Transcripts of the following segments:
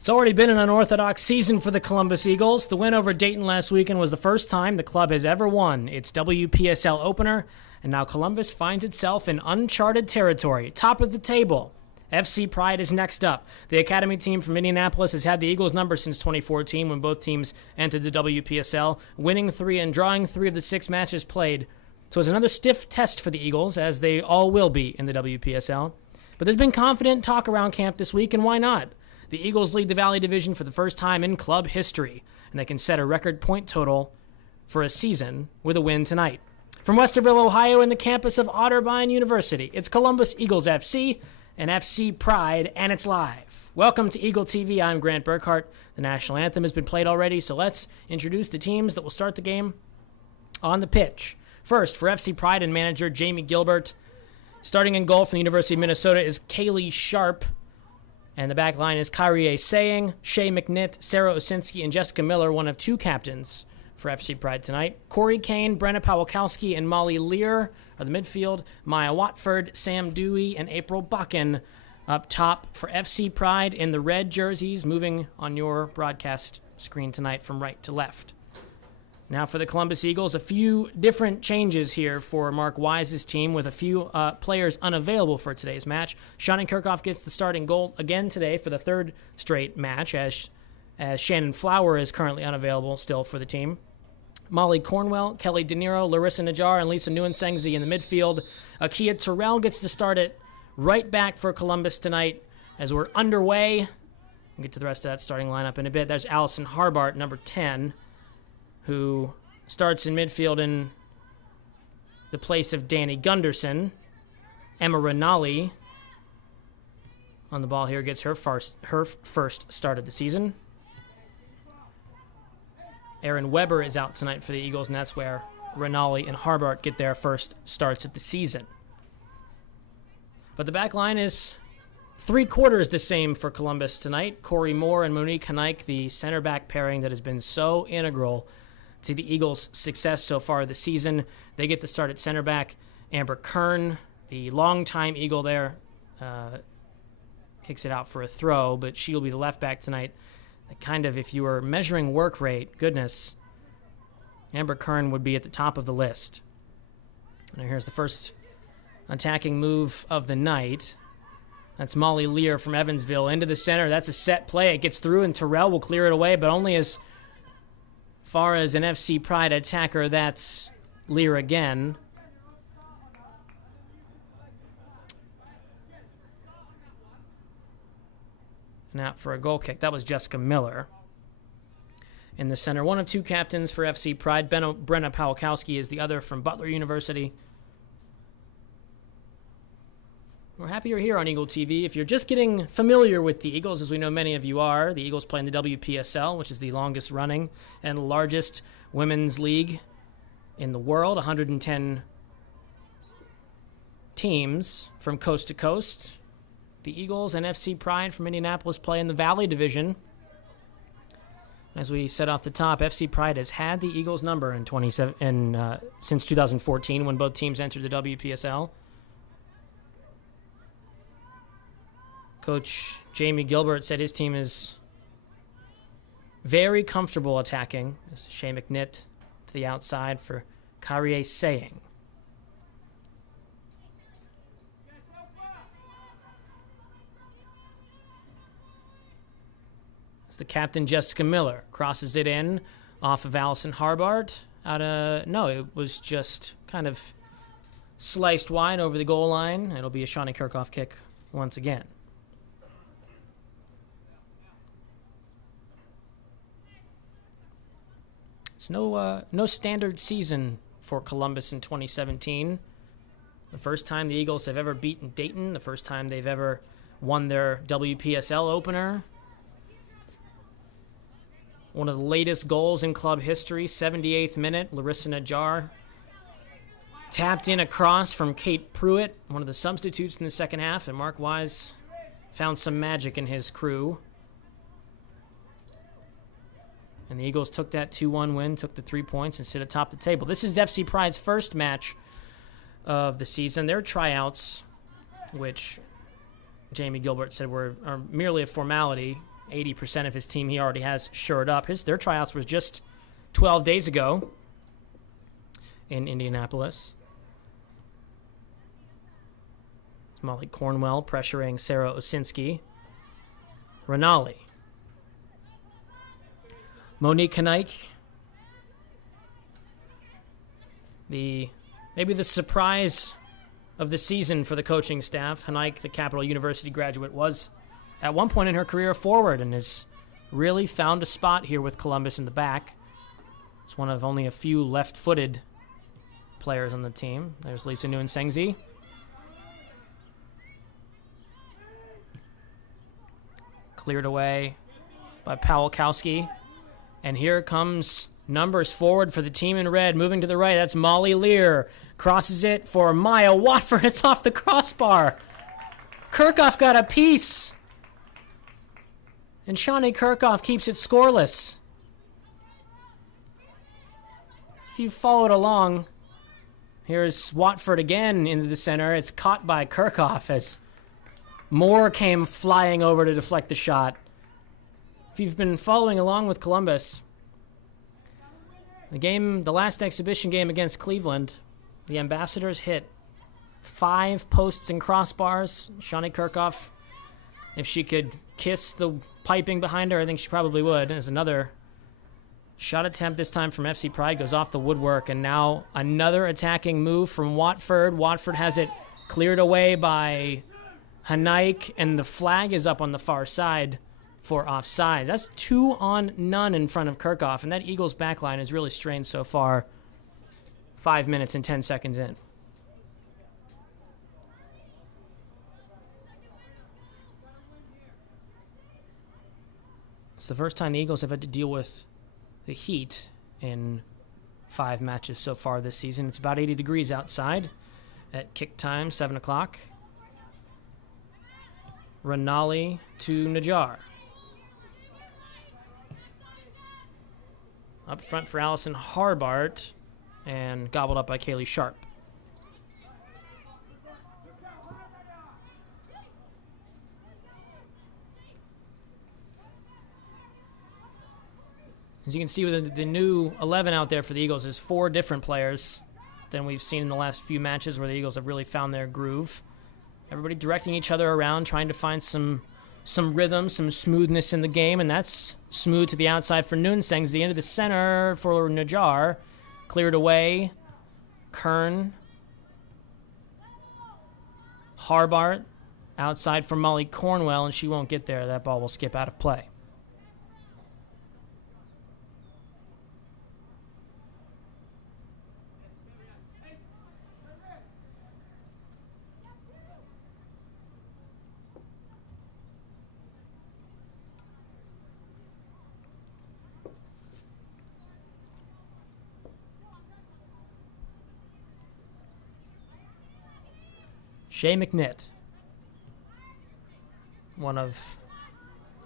It's already been an unorthodox season for the Columbus Eagles. The win over Dayton last weekend was the first time the club has ever won its WPSL opener, and now Columbus finds itself in uncharted territory, top of the table. FC Pride is next up. The academy team from Indianapolis has had the Eagles' number since 2014 when both teams entered the WPSL, winning 3 and drawing 3 of the 6 matches played. So it's another stiff test for the Eagles, as they all will be in the WPSL. But there's been confident talk around camp this week, and why not? The Eagles lead the Valley Division for the first time in club history, and they can set a record point total for a season with a win tonight. From Westerville, Ohio, in the campus of Otterbein University, it's Columbus Eagles FC and FC Pride, and it's live. Welcome to Eagle TV. I'm Grant Burkhart. The national anthem has been played already, so let's introduce the teams that will start the game on the pitch. First, for FC Pride and manager Jamie Gilbert, starting in goal from the University of Minnesota is Kaylee Sharp. And the back line is Kyrie Saying, Shay McNitt, Sarah Osinski, and Jessica Miller, one of 2 captains for FC Pride tonight. Corey Kane, Brenna Pawlikowski, and Molly Lear are the midfield. Maya Watford, Sam Dewey, and April Buchan up top for FC Pride in the red jerseys, moving on your broadcast screen tonight from right to left. Now for the Columbus Eagles, a few different changes here for Mark Wise's team with a few players unavailable for today's match. Shawnee Kirchhoff gets the starting goal again today for the 3rd straight match, as Shannon Flower is currently unavailable still for the team. Molly Cornwell, Kelly De Niro, Larissa Najjar, and Lisa Nguyen-Sengzi in the midfield. Akia Terrell gets to start it right back for Columbus tonight as we're underway. We'll get to the rest of that starting lineup in a bit. There's Allison Harbart, number 10. Who starts in midfield in the place of Danny Gunderson. Emma Rinaldi on the ball here gets her first start of the season. Erin Weber is out tonight for the Eagles, and that's where Rinaldi and Harbart get their first starts of the season. But the back line is 3/4 the same for Columbus tonight. Corey Moore and Monique Hanaik, the center back pairing that has been so integral to the Eagles' success so far this season. They get to start at center back. Amber Kern, the longtime Eagle there, kicks it out for a throw, but she'll be the left back tonight. Kind of, if you were measuring work rate, goodness, Amber Kern would be at the top of the list. And here's the first attacking move of the night. That's Molly Lear from Evansville into the center. That's a set play. It gets through, and Terrell will clear it away, but only as far as an FC Pride attacker. That's Lear again. And out for a goal kick. That was Jessica Miller. In the center, one of 2 captains for FC Pride. Brenna Pawlikowski is the other from Butler University. We're happy you're here on Eagle TV. If you're just getting familiar with the Eagles, as we know many of you are, the Eagles play in the WPSL, which is the longest running and largest women's league in the world. 110 teams from coast to coast. The Eagles and FC Pride from Indianapolis play in the Valley Division. As we said off the top, FC Pride has had the Eagles' number since 2014 when both teams entered the WPSL. Coach Jamie Gilbert said his team is very comfortable attacking. This is Shay McNitt to the outside for Kyrie Saying. It's the captain, Jessica Miller, crosses it in off of Allison Harbart. No, it was just kind of sliced wide over the goal line. It'll be a Shawnee Kirchhoff kick once again. It's no standard season for Columbus in 2017. The first time the Eagles have ever beaten Dayton, the first time they've ever won their WPSL opener. One of the latest goals in club history, 78th minute, Larissa Najjar tapped in a cross from Kate Pruitt, one of the substitutes in the second half, and Mark Wise found some magic in his crew. And the Eagles took that 2-1 win, took the 3 points, and sit atop the table. This is FC Pride's first match of the season. Their tryouts, which Jamie Gilbert said are merely a formality, 80% of his team he already has shored up. Their tryouts was just 12 days ago in Indianapolis. It's Molly Cornwell pressuring Sarah Osinski. Renali. Monique Kanaik. Maybe the surprise of the season for the coaching staff. Kanaik, the Capital University graduate, was at one point in her career forward and has really found a spot here with Columbus in the back. It's one of only a few left-footed players on the team. There's Lisa Nguyen-Sengzi. Cleared away by Pawlikowski. And here comes numbers forward for the team in red. Moving to the right, that's Molly Lear. Crosses it for Maya Watford. It's off the crossbar. Kirchhoff got a piece. And Shawnee Kirchhoff keeps it scoreless. If you followed along, here's Watford again into the center. It's caught by Kirchhoff as Moore came flying over to deflect the shot. If you've been following along with Columbus, the last exhibition game against Cleveland, the Ambassadors hit 5 posts and crossbars. Shawnee Kirchhoff, if she could kiss the piping behind her, I think she probably would. There's another shot attempt, this time from FC Pride, goes off the woodwork, and now another attacking move from Watford. Watford has it cleared away by Hanaik, and the flag is up on the far side for offside. That's 2-on-none in front of Kirchhoff, and that Eagles backline is really strained so far. 5 minutes and 10 seconds in. It's the first time the Eagles have had to deal with the heat in 5 matches so far this season. It's about 80 degrees outside at kick time, 7 o'clock. Renali to Najjar. Up front for Allison Harbart, and gobbled up by Kaylee Sharp. As you can see with the new 11 out there for the Eagles, there's 4 different players than we've seen in the last few matches where the Eagles have really found their groove. Everybody directing each other around, trying to find some rhythm, some smoothness in the game, and that's smooth to the outside for Nguyen-Sengzi, into the center for Najjar. Cleared away. Kern. Harbart outside for Molly Cornwell, and she won't get there. That ball will skip out of play. Shay McNitt, one of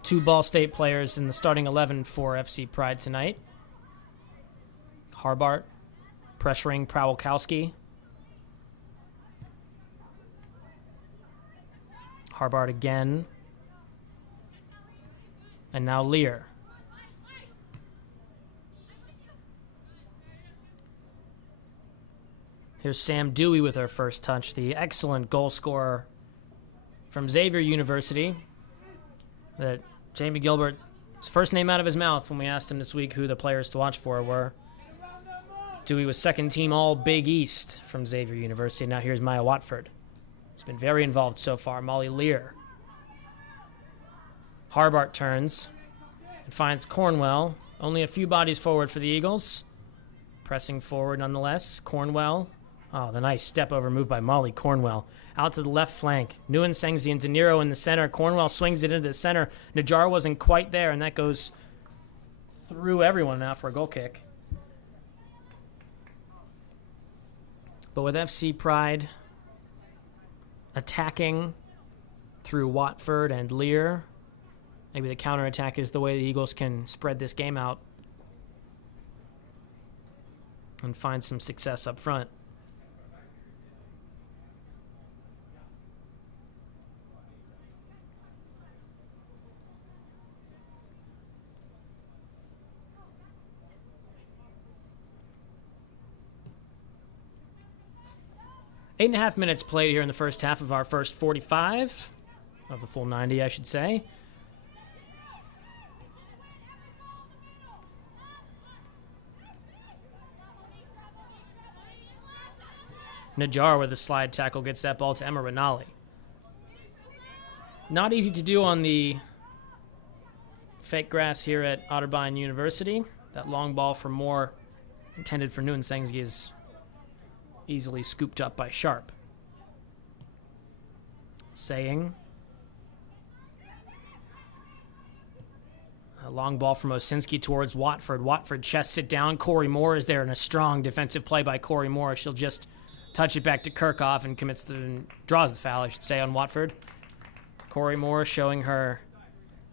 2 Ball State players in the starting 11 for FC Pride tonight. Harbart pressuring Pawlikowski. Harbart again. And now Lear. Here's Sam Dewey with her first touch, the excellent goal scorer from Xavier University that Jamie Gilbert's first name out of his mouth when we asked him this week who the players to watch for were. Dewey was second team all Big East from Xavier University. Now here's Maya Watford. She's been very involved so far. Molly Lear. Harbart turns and finds Cornwell. Only a few bodies forward for the Eagles. Pressing forward nonetheless. Cornwell. Oh, the nice step-over move by Molly Cornwell. Out to the left flank. Nguyen-Sengzi and De Niro in the center. Cornwell swings it into the center. Najjar wasn't quite there, and that goes through everyone now for a goal kick. But with FC Pride attacking through Watford and Lear, maybe the counterattack is the way the Eagles can spread this game out and find some success up front. 8.5 minutes played here in the first half of our first 45, of the full 90, I should say. Najjar with a slide tackle gets that ball to Emma Rinaldi. Not easy to do on the fake grass here at Otterbein University. That long ball from Moore, intended for Nguyen Sang Gye, is easily scooped up by Sharp. Saying. A long ball from Osinski towards Watford. Watford chests it down. Corey Moore is there in a strong defensive play by Corey Moore. She'll just touch it back to Kirchhoff and draws the foul, I should say, on Watford. Corey Moore showing her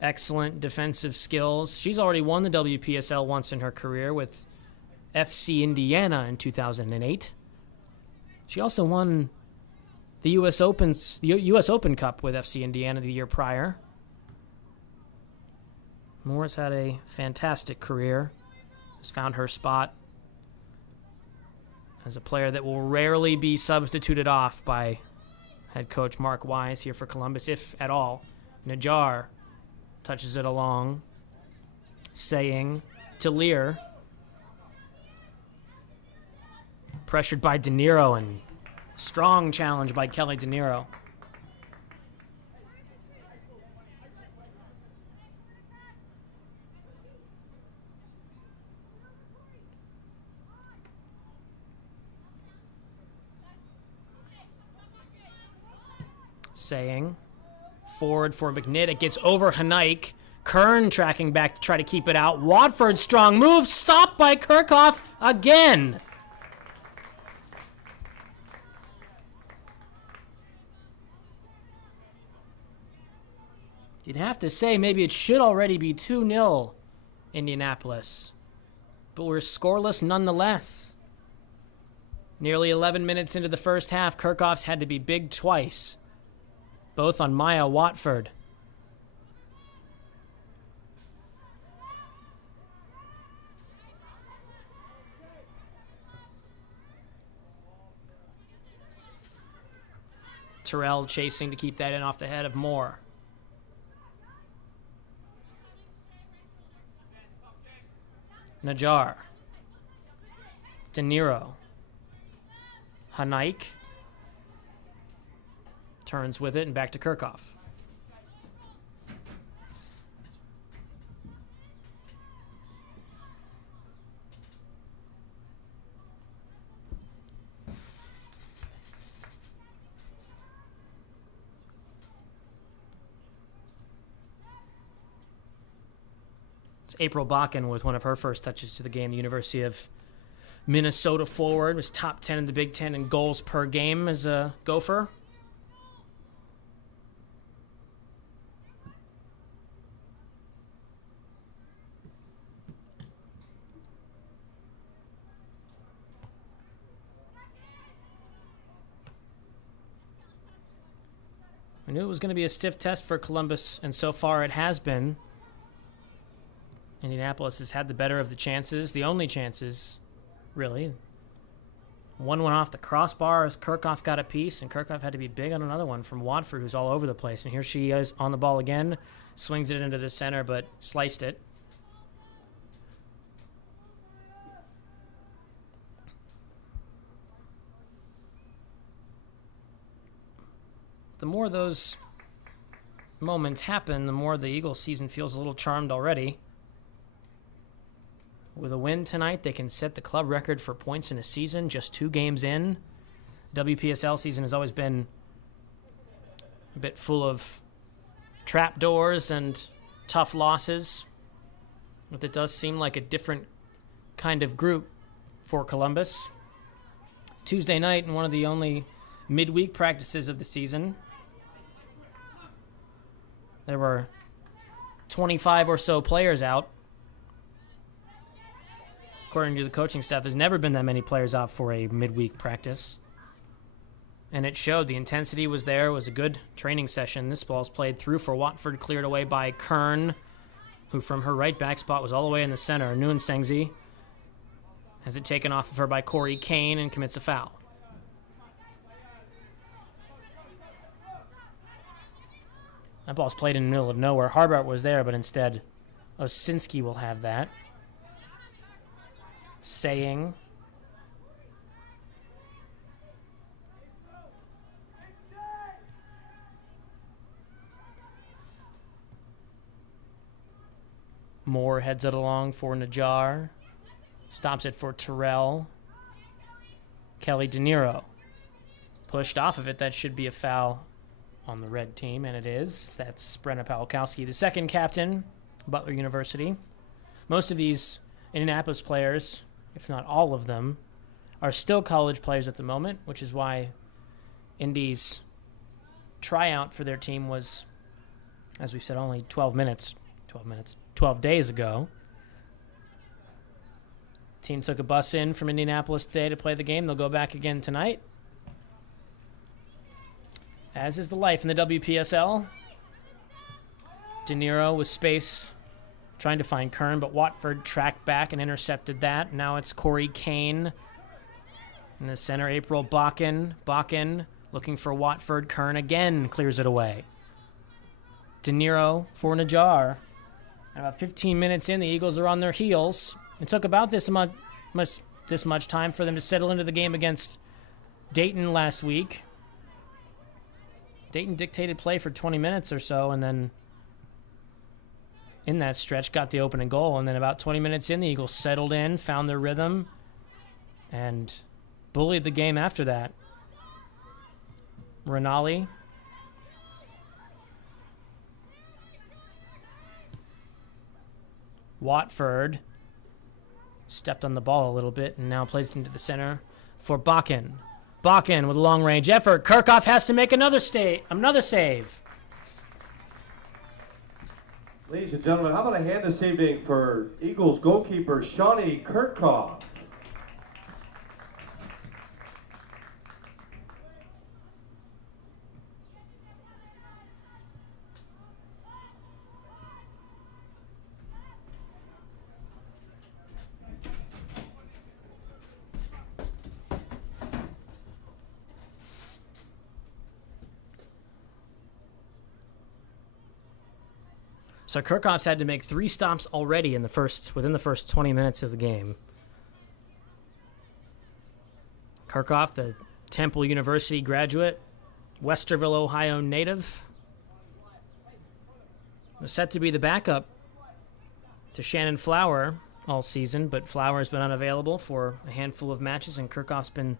excellent defensive skills. She's already won the WPSL once in her career with FC Indiana in 2008. She also won the U.S. Open Cup with FC Indiana the year prior. Moore's had a fantastic career. Has found her spot as a player that will rarely be substituted off by head coach Mark Wise here for Columbus, if at all. Najjar touches it along, saying to Lear. Pressured by De Niro, and strong challenge by Kelly De Niro. Saying forward for McNitt. It gets over Hanaik. Kern tracking back to try to keep it out. Watford strong move. Stopped by Kirchhoff again. You'd have to say maybe it should already be 2-0 Indianapolis. But we're scoreless nonetheless. Nearly 11 minutes into the first half, Kirchhoff's had to be big twice. Both on Maya Watford. Terrell chasing to keep that in off the head of Moore. Najjar. De Niro. Hanaik. Turns with it and back to Kirchhoff. It's April Bakken with one of her first touches to the game. The University of Minnesota forward was top 10 in the Big Ten in goals per game as a Gopher. I knew it was going to be a stiff test for Columbus, and so far it has been. Indianapolis has had the better of the chances, the only chances, really. One went off the crossbar as Kirchhoff got a piece, and Kirchhoff had to be big on another one from Watford, who's all over the place. And here she is on the ball again, swings it into the center, but sliced it. The more those moments happen, the more the Eagles season feels a little charmed already. With a win tonight, they can set the club record for points in a season, just 2 games in. WPSL season has always been a bit full of trapdoors and tough losses. But it does seem like a different kind of group for Columbus. Tuesday night, in one of the only midweek practices of the season, there were 25 or so players out. According to the coaching staff, there's never been that many players out for a midweek practice. And it showed. The intensity was there. It was a good training session. This ball's played through for Watford, cleared away by Kern, who from her right back spot was all the way in the center. Nguyen Sang Gye has it taken off of her by Corey Kane and commits a foul. That ball's played in the middle of nowhere. Harbart was there, but instead Osinski will have that. Saying. Moore heads it along for Najjar. Stops it for Terrell. Kelly De Niro. Pushed off of it. That should be a foul on the red team, and it is. That's Brenna Pawlikowski, the second captain, Butler University. Most of these Indianapolis players, if not all of them, are still college players at the moment, which is why Indy's tryout for their team was, as we've said, only 12 days ago. Team took a bus in from Indianapolis today to play the game. They'll go back again tonight. As is the life in the WPSL. De Niro with space trying to find Kern, but Watford tracked back and intercepted that. Now it's Corey Kane in the center. April Bakken. Bakken looking for Watford. Kern again clears it away. De Niro for Najjar. About 15 minutes in, the Eagles are on their heels. It took about this much time for them to settle into the game against Dayton last week. Dayton dictated play for 20 minutes or so, and then in that stretch got the opening goal. And then about 20 minutes in, the Eagles settled in, found their rhythm, and bullied the game after that. Rinaldi. Watford stepped on the ball a little bit and now plays it into the center for Bakken. Bakken with a long-range effort. Kirchhoff has to make another save. Ladies and gentlemen, how about a hand this evening for Eagles goalkeeper Shawnee Kirchhoff? So Kirchhoff's had to make 3 stops already within the first 20 minutes of the game. Kirchhoff, the Temple University graduate, Westerville, Ohio native, was set to be the backup to Shannon Flower all season, but Flower's been unavailable for a handful of matches, and Kirchhoff's been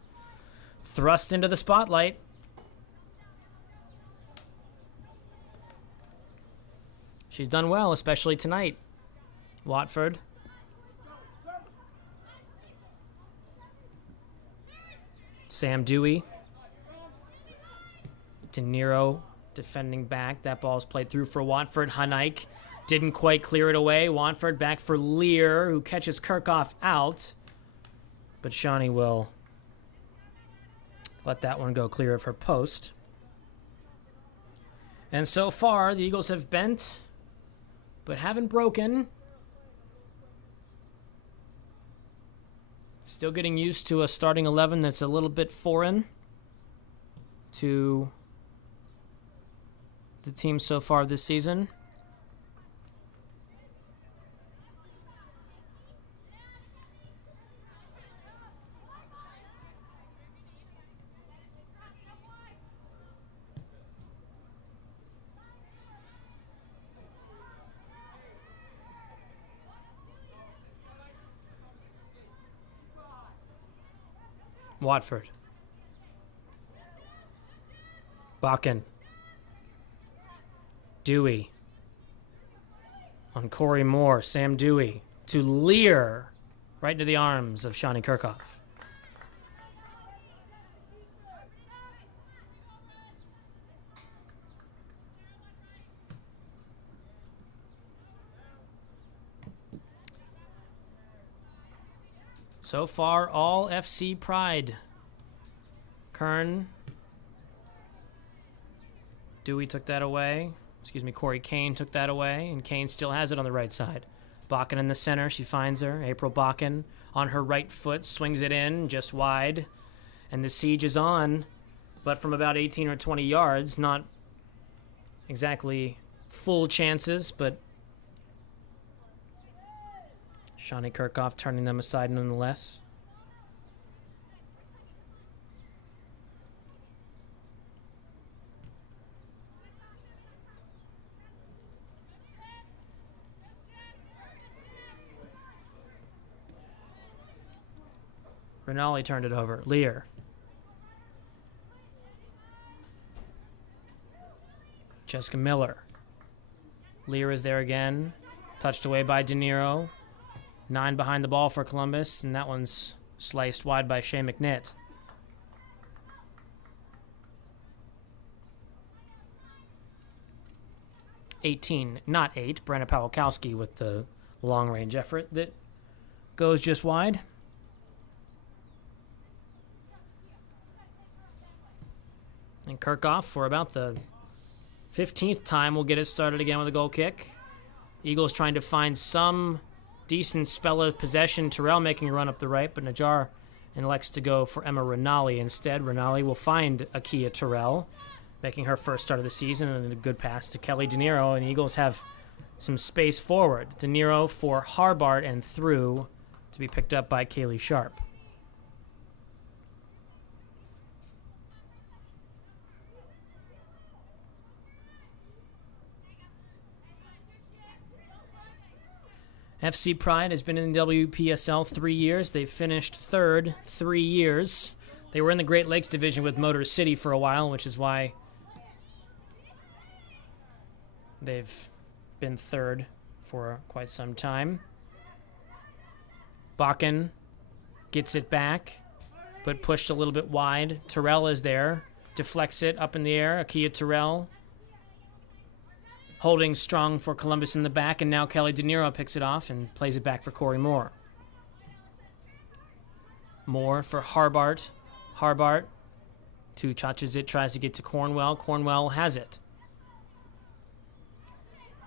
thrust into the spotlight. She's done well, especially tonight. Watford. Sam Dewey. De Niro defending back. That ball's played through for Watford. Haneik didn't quite clear it away. Watford back for Lear, who catches Kirchhoff out. But Shawnee will let that one go clear of her post. And so far, the Eagles have bent but haven't broken. Still getting used to a starting 11 that's a little bit foreign to the team so far this season. Watford. Bakken. Dewey. On Corey Moore. Sam Dewey. To Lear. Right into the arms of Shawnee Kirchhoff. So far, all FC Pride. Kern. Dewey took that away. Corey Kane took that away, and Kane still has it on the right side. Bakken in the center. She finds her. April Bakken on her right foot, swings it in just wide. And the siege is on, but from about 18 or 20 yards, not exactly full chances, but Shawnee Kirkhoff turning them aside nonetheless. Rinaldi turned it over. Lear. Jessica Miller. Lear is there again. Touched away by De Niro. 9 behind the ball for Columbus, and that one's sliced wide by Shea McNitt. Not 8. Brenna Pawlikowski with the long-range effort that goes just wide. And Kirkhoff, for about the 15th time, will get it started again with a goal kick. Eagles trying to find some decent spell of possession. Terrell making a run up the right, but Najjar elects to go for Emma Rinaldi instead. Rinaldi will find Akia Terrell, making her first start of the season, and a good pass to Kelly De Niro, and Eagles have some space forward. De Niro for Harbart and through to be picked up by Kaylee Sharp. FC Pride has been in the WPSL 3 years. They've finished third 3 years. They were in the Great Lakes Division with Motor City for a while, which is why they've been third for quite some time. Bakken gets it back, but pushed a little bit wide. Terrell is there, deflects it up in the air. Akia Terrell holding strong for Columbus in the back, and now Kelly De Niro picks it off and plays it back for Corey Moore. Moore for Harbart. Harbart to touches it, tries to get to Cornwell. Cornwell has it.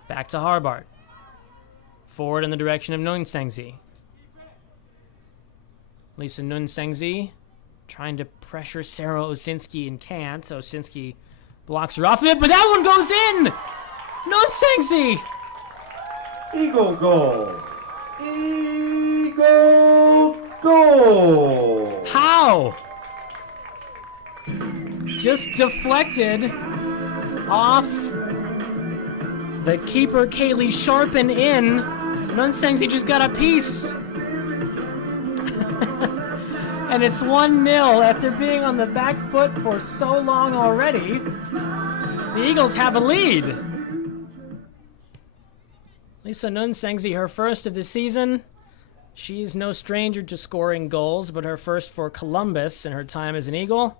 Back to Harbart. Forward in the direction of Nunsengzi. Lisa Nunsengzi trying to pressure Sarah Osinski and can't. Osinski blocks her off of it, but that one goes in! Nunsengzi! Eagle goal. Eagle goal. How? Just deflected off the keeper, Kaylee Sharp, and in. Nunsengzi just got a piece. And it's 1-0 after being on the back foot for so long already. The Eagles have a lead. Lisa Nunsengzi, her first of the season. She's no stranger to scoring goals, but her first for Columbus in her time as an Eagle.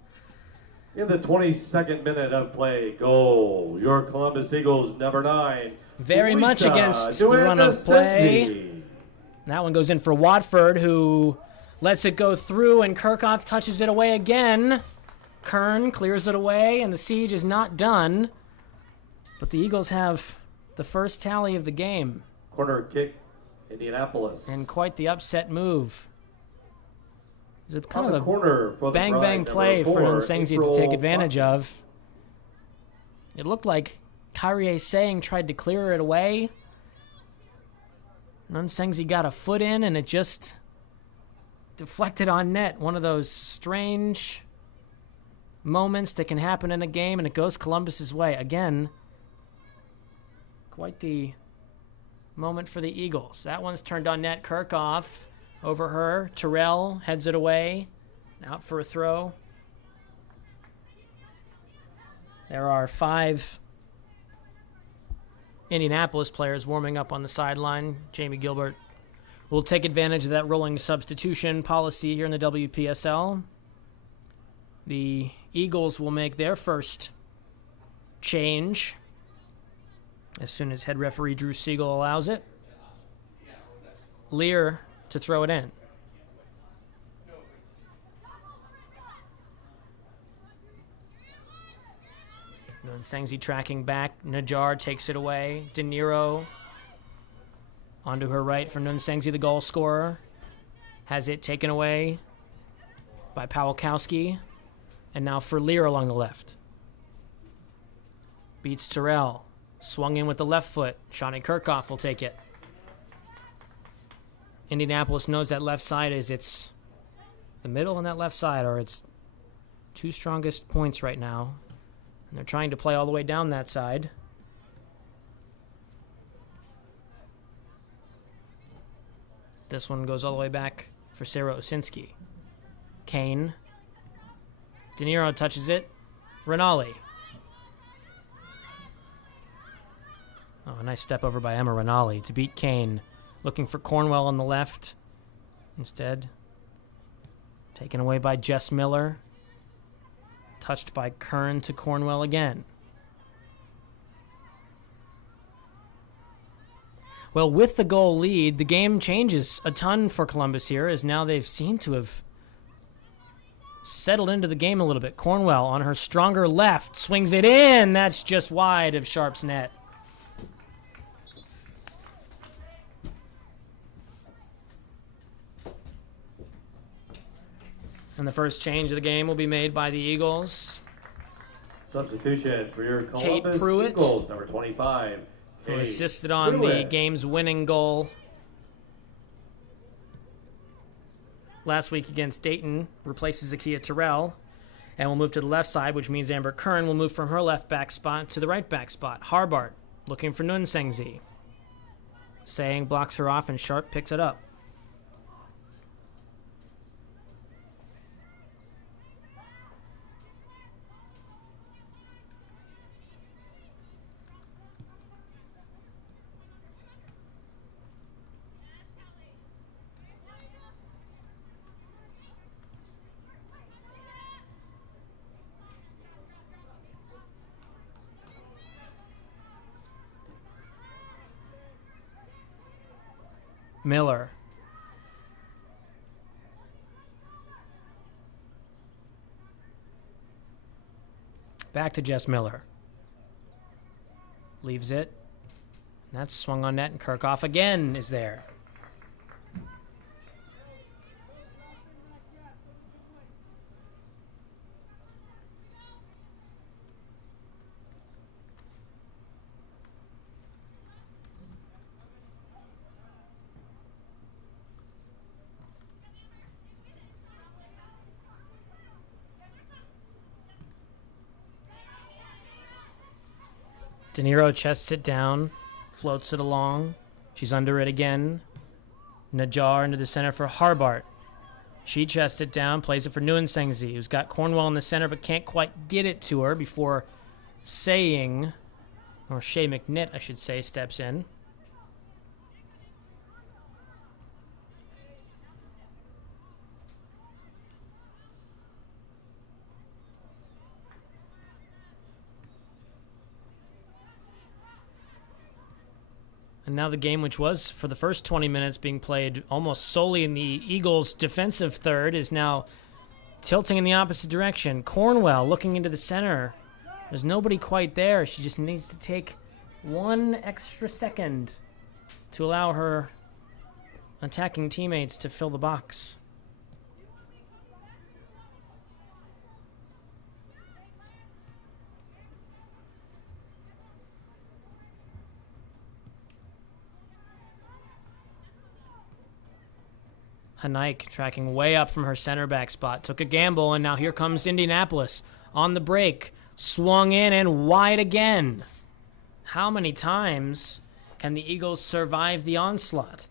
In the 22nd minute of play, goal. Your Columbus Eagles, number 9. Very Lisa much against the run of play. That one goes in for Watford, who lets it go through, and Kirkhoff touches it away again. Kern clears it away, and the siege is not done. But the Eagles have the first tally of the game. Corner kick, Indianapolis. And quite the upset move. It's a kind On the of corner for a the bang-bang Pride, play number for 4, Nunsengzi to take advantage of. It looked like Kyrie Sang tried to clear it away. Nunsengzi got a foot in, and it just deflected on net. One of those strange moments that can happen in a game, and it goes Columbus's way. Again, quite the moment for the Eagles. That one's turned on net. Kirkhoff over her. Terrell heads it away. Out for a throw. There are 5 Indianapolis players warming up on the sideline. Jamie Gilbert will take advantage of that rolling substitution policy here in the WPSL. The Eagles will make their first change as soon as head referee Drew Siegel allows it. Lear to throw it in. Nunsengzi tracking back. Najjar takes it away. De Niro onto her right for Nunsengzi, the goal scorer. Has it taken away by Pawlikowski. And now for Lear along the left. beats Terrell. Swung in with the left foot. Shawnee Kirkhoff will take it. Indianapolis knows that left side is its the middle and that left side are its two strongest points right now. And they're trying to play all the way down that side. This one goes all the way back for Sarah Osinski. Kane. De Niro touches it. Rinaldi. Oh, a nice step over by Emma Rinaldi to beat Kane. Looking for Cornwell on the left. Instead, taken away by Jess Miller. Touched by Kern to Cornwell again. Well, with the goal lead, the game changes a ton for Columbus here, as now they've seemed to have settled into the game a little bit. Cornwell on her stronger left swings it in. That's just wide of Sharp's net. And the first change of the game will be made by the Eagles. Substitution for your Kate Columbus Pruitt, Eagles, number 25. who Kate assisted on the Pruitt. game's winning goal last week against Dayton, replaces Akia Terrell, and will move to the left side, which means Amber Kern will move from her left back spot to the right back spot. Harbart looking for Nunsengzi. Saying blocks her off, and Sharp picks it up. Miller. Back to Jess Miller. Leaves it. And that's swung on net, and Kirkhoff again is there. De Niro chests it down, floats it along. She's under it again. Najjar into the center for Harbart. She chests it down, plays it for Nunsengzi, who's got Cornwell in the center but can't quite get it to her before Shea McNitt, I should say, steps in. And now the game, which was for the first 20 minutes being played almost solely in the Eagles' defensive third, is now tilting in the opposite direction. Cornwell looking into the center. There's nobody quite there. She just needs to take one extra second to allow her attacking teammates to fill the box. Hanaik tracking way up from her center back spot. Took a gamble, and now here comes Indianapolis on the break. Swung in and wide again. How many times can the Eagles survive the onslaught?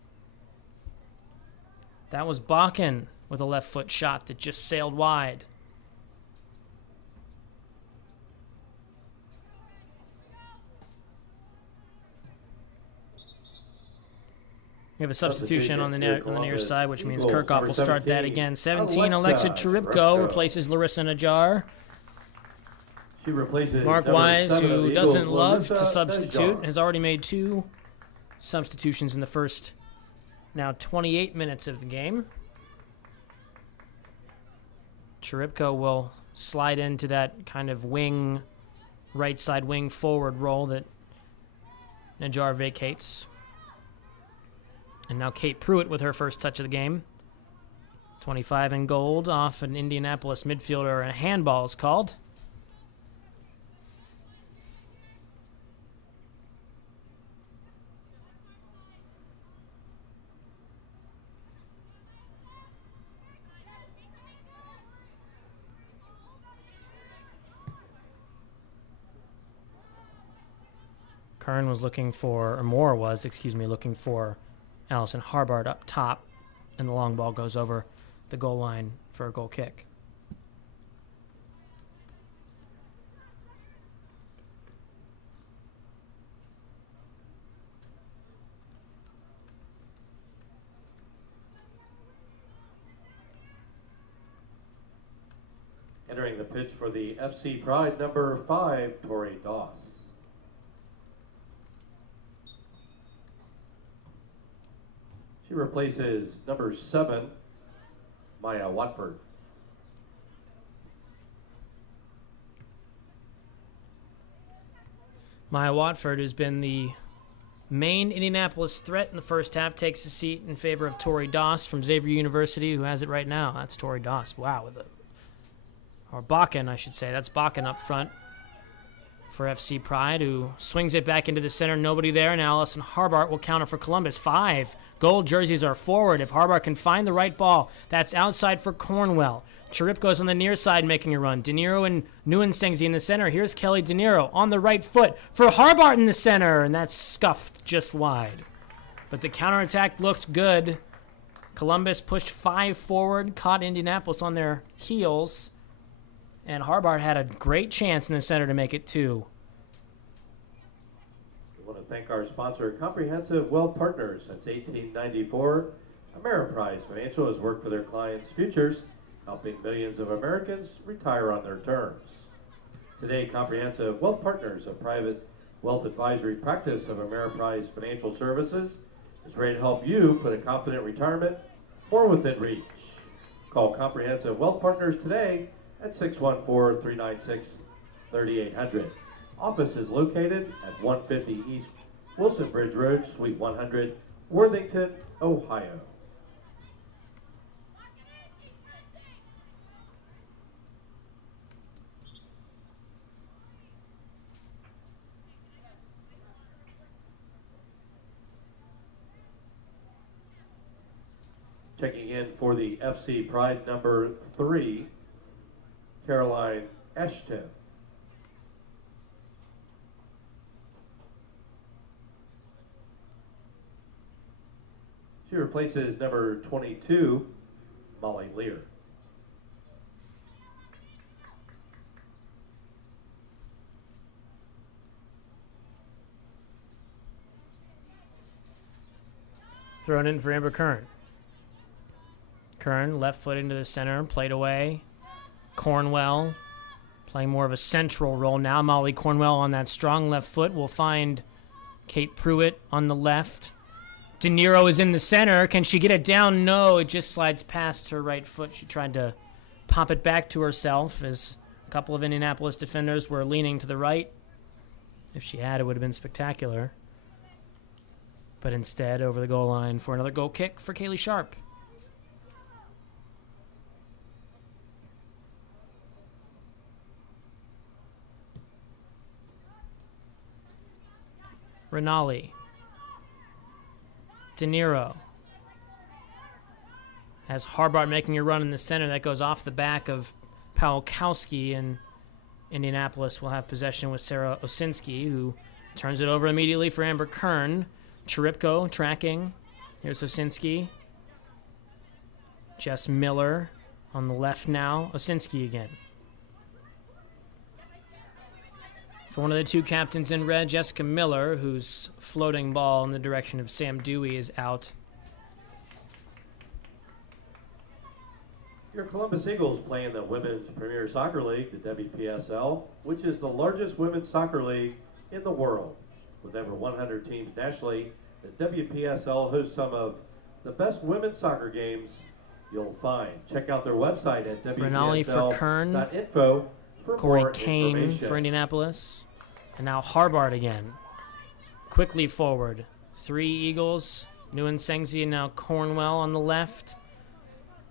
That was Bakken with a left foot shot that just sailed wide. We have a substitution on the near side, which means Kirkhoff will start that again. 17, Alexa Cheripko replaces Larissa Najjar. She replaces Mark number Wise, 7 of who the doesn't Eagles, love to Larissa substitute, Najjar. has already made 2 substitutions in the first, now 28 minutes of the game. Cheripko will slide into that kind of wing, right side wing forward role that Najjar vacates. And now Kate Pruitt with her first touch of the game. 25 in gold off an Indianapolis midfielder, and a handball is called. Kern was looking for, or Moore was, looking for Allison Harbart up top, and the long ball goes over the goal line for a goal kick. Entering the pitch for the FC Pride, number 5, Tori Doss. She replaces number 7, Maya Watford. Maya Watford, who's been the main Indianapolis threat in the first half, takes a seat in favor of Tori Doss from Xavier University, who has it right now. That's Tori Doss. Wow, or Bakken, I should say. That's Bakken up front for FC Pride, who swings it back into the center. Nobody there, and Allison Harbart will counter for Columbus. 5 gold jerseys are forward. If Harbart can find the right ball, that's outside for Cornwell. Chirip goes on the near side making a run. De Niro and Nguyensenzi in the center. Here's Kelly De Niro on the right foot for Harbart in the center, and that's scuffed just wide. But the counterattack looked good. Columbus pushed 5 forward, caught Indianapolis on their heels, and Harbart had a great chance in the center to make it 2. We want to thank our sponsor, Comprehensive Wealth Partners. Since 1894, Ameriprise Financial has worked for their clients' futures, helping millions of Americans retire on their terms. Today, Comprehensive Wealth Partners, a private wealth advisory practice of Ameriprise Financial Services, is ready to help you put a confident retirement more within reach. Call Comprehensive Wealth Partners today at 614-396-3800. Office is located at 150 East Wilson Bridge Road, Suite 100, Worthington, Ohio. Checking in for the FC Pride, number 3, Caroline Ashton. She replaces number 22, Molly Lear. Thrown in for Amber Kern. Kern, left foot into the center, played away. Cornwell playing more of a central role now. Molly Cornwell on that strong left foot will find Kate Pruitt on the left. De Niro is in the center. Can she get it down? No, it just slides past her right foot. She tried to pop it back to herself as a couple of Indianapolis defenders were leaning to the right. If she had, it would have been spectacular. But instead, over the goal line for another goal kick for Kaylee Sharp. Rinaldi. De Niro. Has Harbart making a run in the center that goes off the back of Pawlikowski, and Indianapolis will have possession with Sarah Osinski, who turns it over immediately for Amber Kern. Chiripko tracking. Here's Osinski. Jess Miller on the left now. Osinski again. For one of the 2 captains in red, Jessica Miller, whose floating ball in the direction of Sam Dewey is out. Your Columbus Eagles play in the Women's Premier Soccer League, the WPSL, which is the largest women's soccer league in the world. With over 100 teams nationally, the WPSL hosts some of the best women's soccer games you'll find. Check out their website at WPSL.info for Corey more Kane information. for Indianapolis. And now Harbart again. Quickly forward. 3 Eagles. Nguyensenzi and now Cornwell on the left.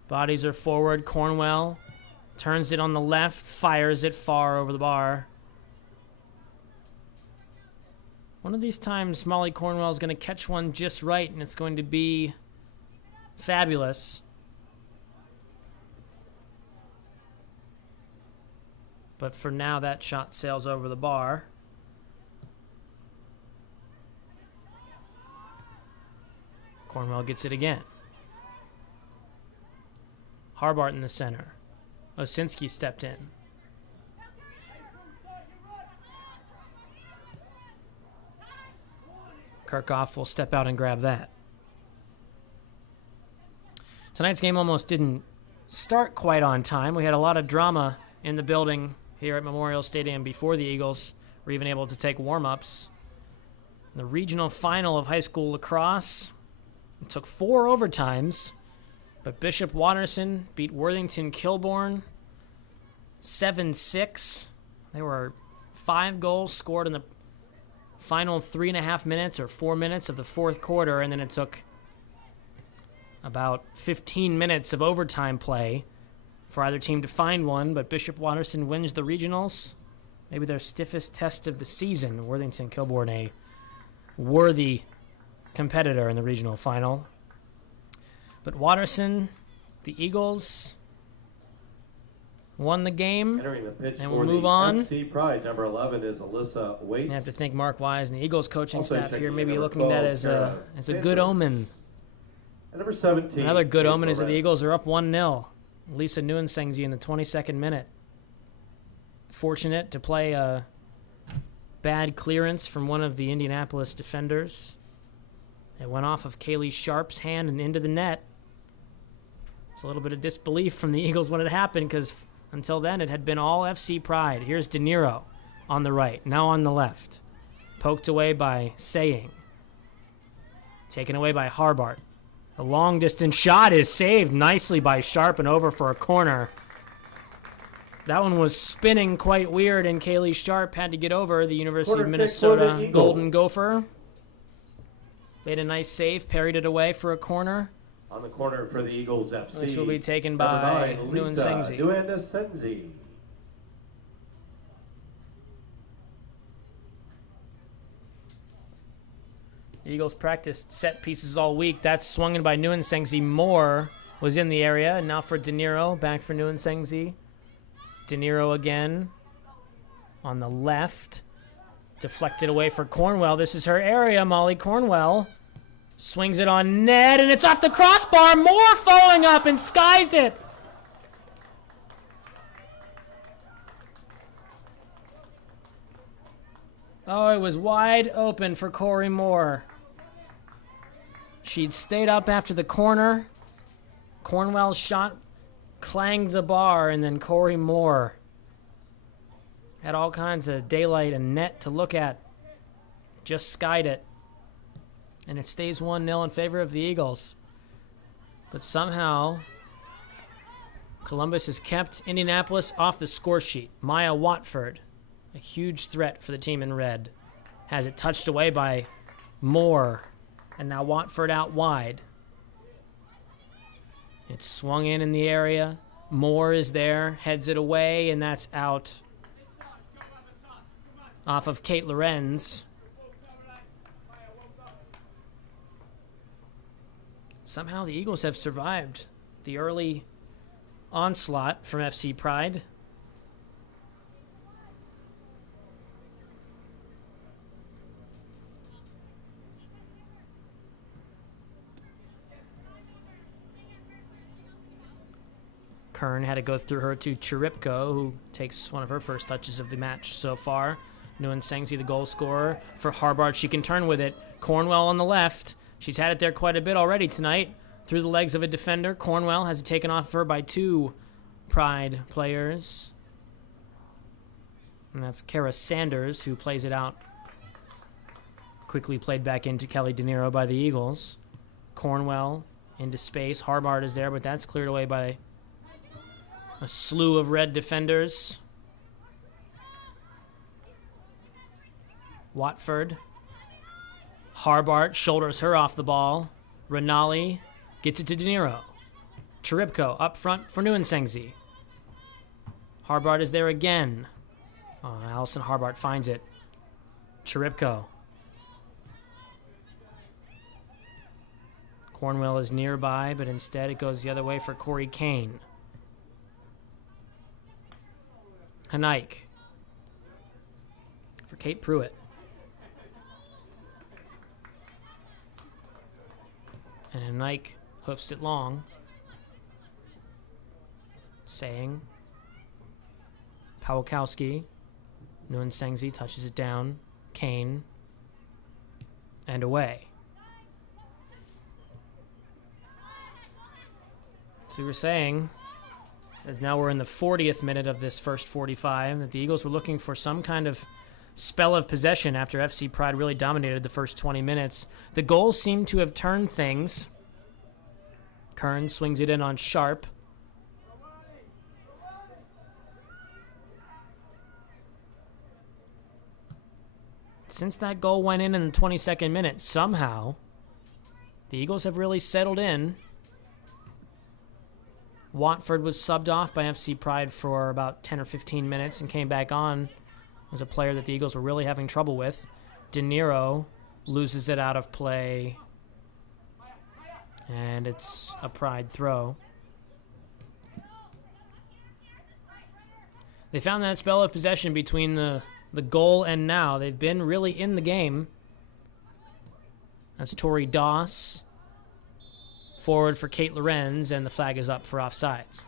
Bodies are forward. Cornwell turns it on the left. Fires it far over the bar. One of these times, Molly Cornwell is going to catch one just right, and it's going to be fabulous. But for now, that shot sails over the bar. Cornwell gets it again. Harbart in the center. Osinski stepped in. Kirchhoff will step out and grab that. Tonight's game almost didn't start quite on time. We had a lot of drama in the building here at Memorial Stadium before the Eagles were even able to take warm-ups. The regional final of high school lacrosse, it took 4 overtimes, but Bishop Watterson beat Worthington Kilbourne 7-6. There were 5 goals scored in the final 3.5 minutes or 4 minutes of the fourth quarter, and then it took about 15 minutes of overtime play for either team to find one, but Bishop Watterson wins the regionals. Maybe their stiffest test of the season. Worthington Kilbourne, a worthy competitor in the regional final. But Watterson, the Eagles, won the game, Entering the pitch and for we'll move the on. FC Pride, number 11 is Alyssa Waits. I have to thank Mark Wise and the Eagles coaching Also staff here, checking maybe number looking at that 12, as Sarah a good omen. And number 17. Another good omen is that the Perez. Eagles are up 1-0. Lisa Nguyensenzi in the 22nd minute. Fortunate to play a bad clearance from one of the Indianapolis defenders. It went off of Kaylee Sharp's hand and into the net. It's a little bit of disbelief from the Eagles when it happened, because until then it had been all FC Pride. Here's De Niro on the right, now on the left. Poked away by Saying. Taken away by Harbart. A long-distance shot is saved nicely by Sharp and over for a corner. That one was spinning quite weird, and Kaylee Sharp had to get over. The University Corner of kick Minnesota for the Eagles. Golden Gopher made a nice save, parried it away for a corner, On the corner for the Eagles FC. which will be taken Number by 9, Nguyensenzi. Nguyensenzi. The Eagles practiced set pieces all week. That's swung in by Nguyensenzi. Moore was in the area, and now for De Niro, back for Nguyensenzi. De Niro again on the left. Deflected away for Cornwell. This is her area. Molly Cornwell swings it on net, and it's off the crossbar. Moore following up and skies it. Oh, it was wide open for Corey Moore. She'd stayed up after the corner. Cornwell's shot clanged the bar, and then Corey Moore had all kinds of daylight and net to look at. Just skied it. And it stays 1-0 in favor of the Eagles. But somehow, Columbus has kept Indianapolis off the score sheet. Maya Watford, a huge threat for the team in red, has it touched away by Moore. And now Watford out wide. It's swung in the area. Moore is there, heads it away, and that's out off of Kate Lorenz. Somehow the Eagles have survived the early onslaught from FC Pride. Kern had to go through her to Chiripko, who takes one of her first touches of the match so far. Nguyensenzi, the goal scorer. For Harbart, she can turn with it. Cornwell on the left. She's had it there quite a bit already tonight. Through the legs of a defender. Cornwell has it taken off her by 2 Pride players. And that's Kara Sanders, who plays it out. Quickly played back into Kelly De Niro by the Eagles. Cornwell into space. Harbart is there, but that's cleared away by a slew of red defenders. Watford. Harbart shoulders her off the ball. Rinaldi gets it to De Niro. Chiripko up front for Nguyensenzi. Harbart is there again. Oh, Allison Harbart finds it. Chiripko. Cornwell is nearby, but instead it goes the other way for Corey Kane. Hanaik for Kate Pruitt. And Nike hoofs it long. Saying. Pawlikowski. Nguyen Sengzi touches it down. Kane. And away. So we were saying, as now we're in the 40th minute of this first 45, that the Eagles were looking for some kind of spell of possession after FC Pride really dominated the first 20 minutes. The goals seem to have turned things. Kern swings it in on Sharp. Since that goal went in the 22nd minute, somehow the Eagles have really settled in. Watford was subbed off by FC Pride for about 10 or 15 minutes and came back on as a player that the Eagles were really having trouble with. De Niro loses it out of play, and it's a Pride throw. They found that spell of possession between the goal and now. They've been really in the game. That's Tori Doss. Forward for Kate Lorenz, and the flag is up for offsides.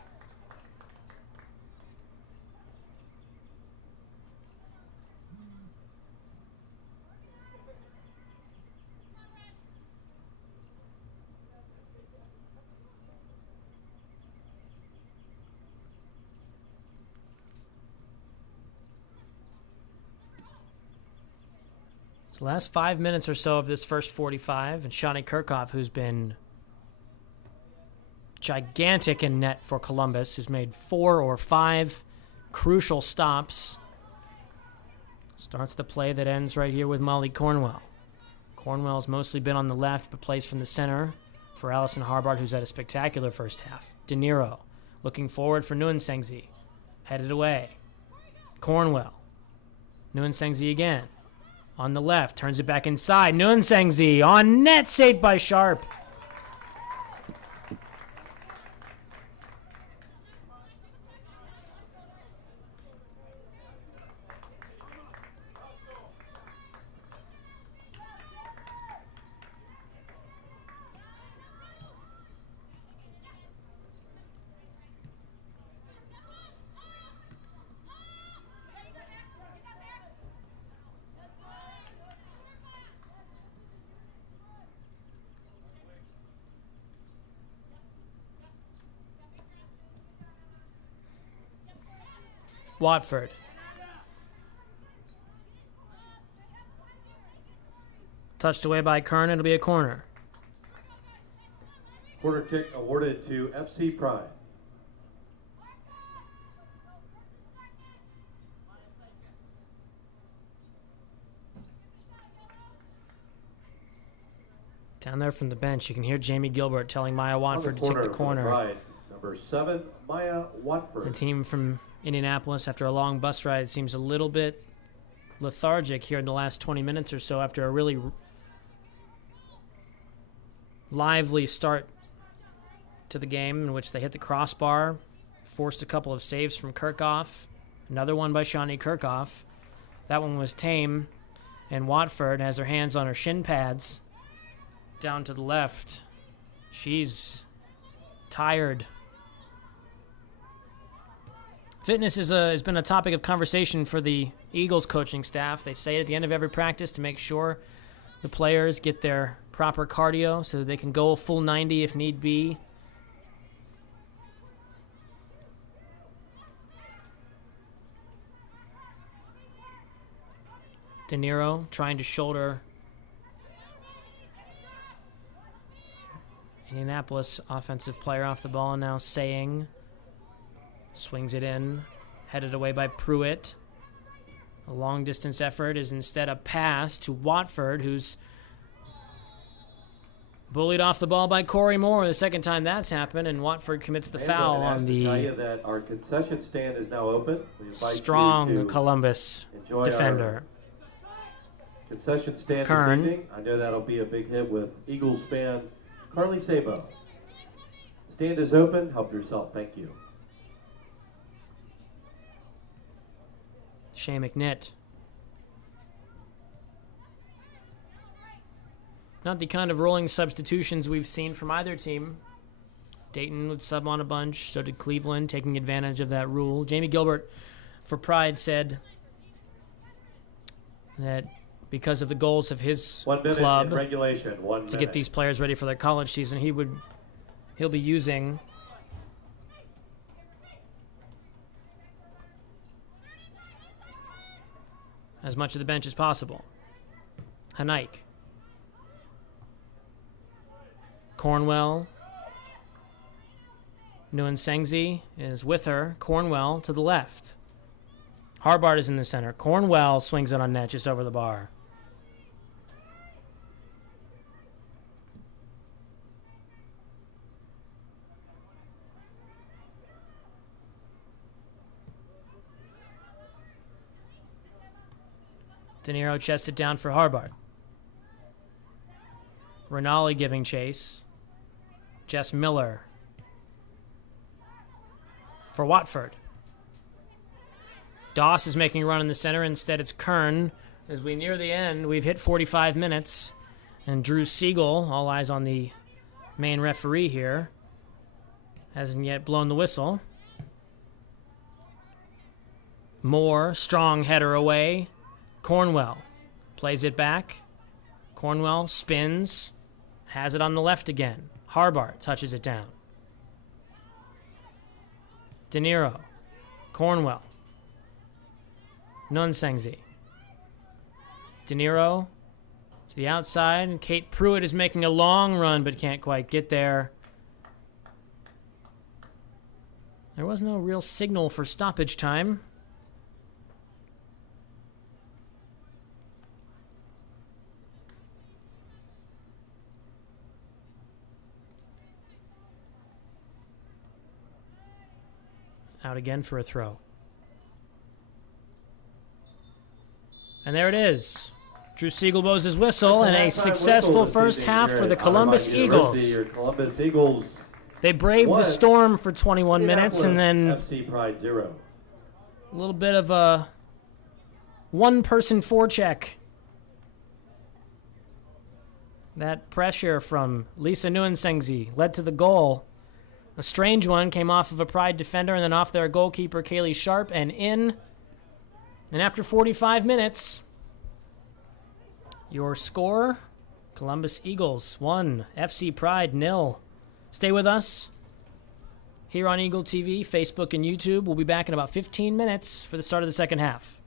So the last 5 minutes or so of this first 45, and Shawnee Kirkhoff, who's been gigantic in net for Columbus, who's made 4 or 5 crucial stops. Starts the play that ends right here with Molly Cornwell. Cornwell's mostly been on the left, but plays from the center for Allison Harbart, who's had a spectacular first half. De Niro looking forward for Nguyen Sengzi. Headed away. Cornwell. Nguyen Sengzi again. On the left, turns it back inside. Nguyen Sengzi on net, saved by Sharp. Watford. Touched away by Kern. It'll be a corner. Corner kick awarded to FC Pride. Down there from the bench, you can hear Jamie Gilbert telling Maya Watford to take the corner. Pride, number 7, Maya Watford. The team from Indianapolis, after a long bus ride, seems a little bit lethargic here in the last 20 minutes or so after a really lively start to the game in which they hit the crossbar, forced a couple of saves from Kirkhoff, another one by Shawnee Kirkhoff. That one was tame, and Watford has her hands on her shin pads down to the left. She's tired. Fitness has been a topic of conversation for the Eagles coaching staff. They say at the end of every practice to make sure the players get their proper cardio so that they can go a full 90 if need be. De Niro trying to shoulder Indianapolis offensive player off the ball, and now Saying swings it in, headed away by Pruitt. A long-distance effort is instead a pass to Watford, who's bullied off the ball by Corey Moore. The second time that's happened, and Watford commits the foul on the tell you that our concession stand is now open. We invite strong you to Columbus defender. Concession stand Kern. this evening. I know that'll be a big hit with Eagles fan Carly Sabo. Stand is open. Help yourself. Thank you. Shea McNitt. Not the kind of rolling substitutions we've seen from either team. Dayton would sub on a bunch, so did Cleveland, taking advantage of that rule. Jamie Gilbert for Pride said that because of the goals of his 1 minute club in regulation. 1 to minute. get these players ready for their college season, he'll be using as much of the bench as possible. Hanaik. Cornwell. Nguyen Sengzi is with her. Cornwell to the left. Harbart is in the center. Cornwell swings it on net just over the bar. De Niro chests it down for Harbart. Rinaldi giving chase. Jess Miller for Watford. Doss is making a run in the center. Instead, it's Kern. As we near the end, we've hit 45 minutes. And Drew Siegel, all eyes on the main referee here, hasn't yet blown the whistle. Moore, strong header away. Cornwell plays it back. Cornwell spins, has it on the left again. Harbart touches it down. De Niro, Cornwell, Nguyen De Niro to the outside, and Kate Pruitt is making a long run but can't quite get there. There was no real signal for stoppage time. Out again for a throw. And there it is. Drew Siegel blows his whistle, and a successful first half for the Columbus Eagles. Your Columbus Eagles. They braved the storm for 21 minutes, and then FC Pride 0. a little bit of a one-person forecheck. That pressure from Lisa Nguyen led to the goal. A strange one came off of a Pride defender and then off their goalkeeper, Kaylee Sharp, and in. And after 45 minutes, your score, Columbus Eagles 1, FC Pride 0. Stay with us here on Eagle TV, Facebook, and YouTube. We'll be back in about 15 minutes for the start of the second half.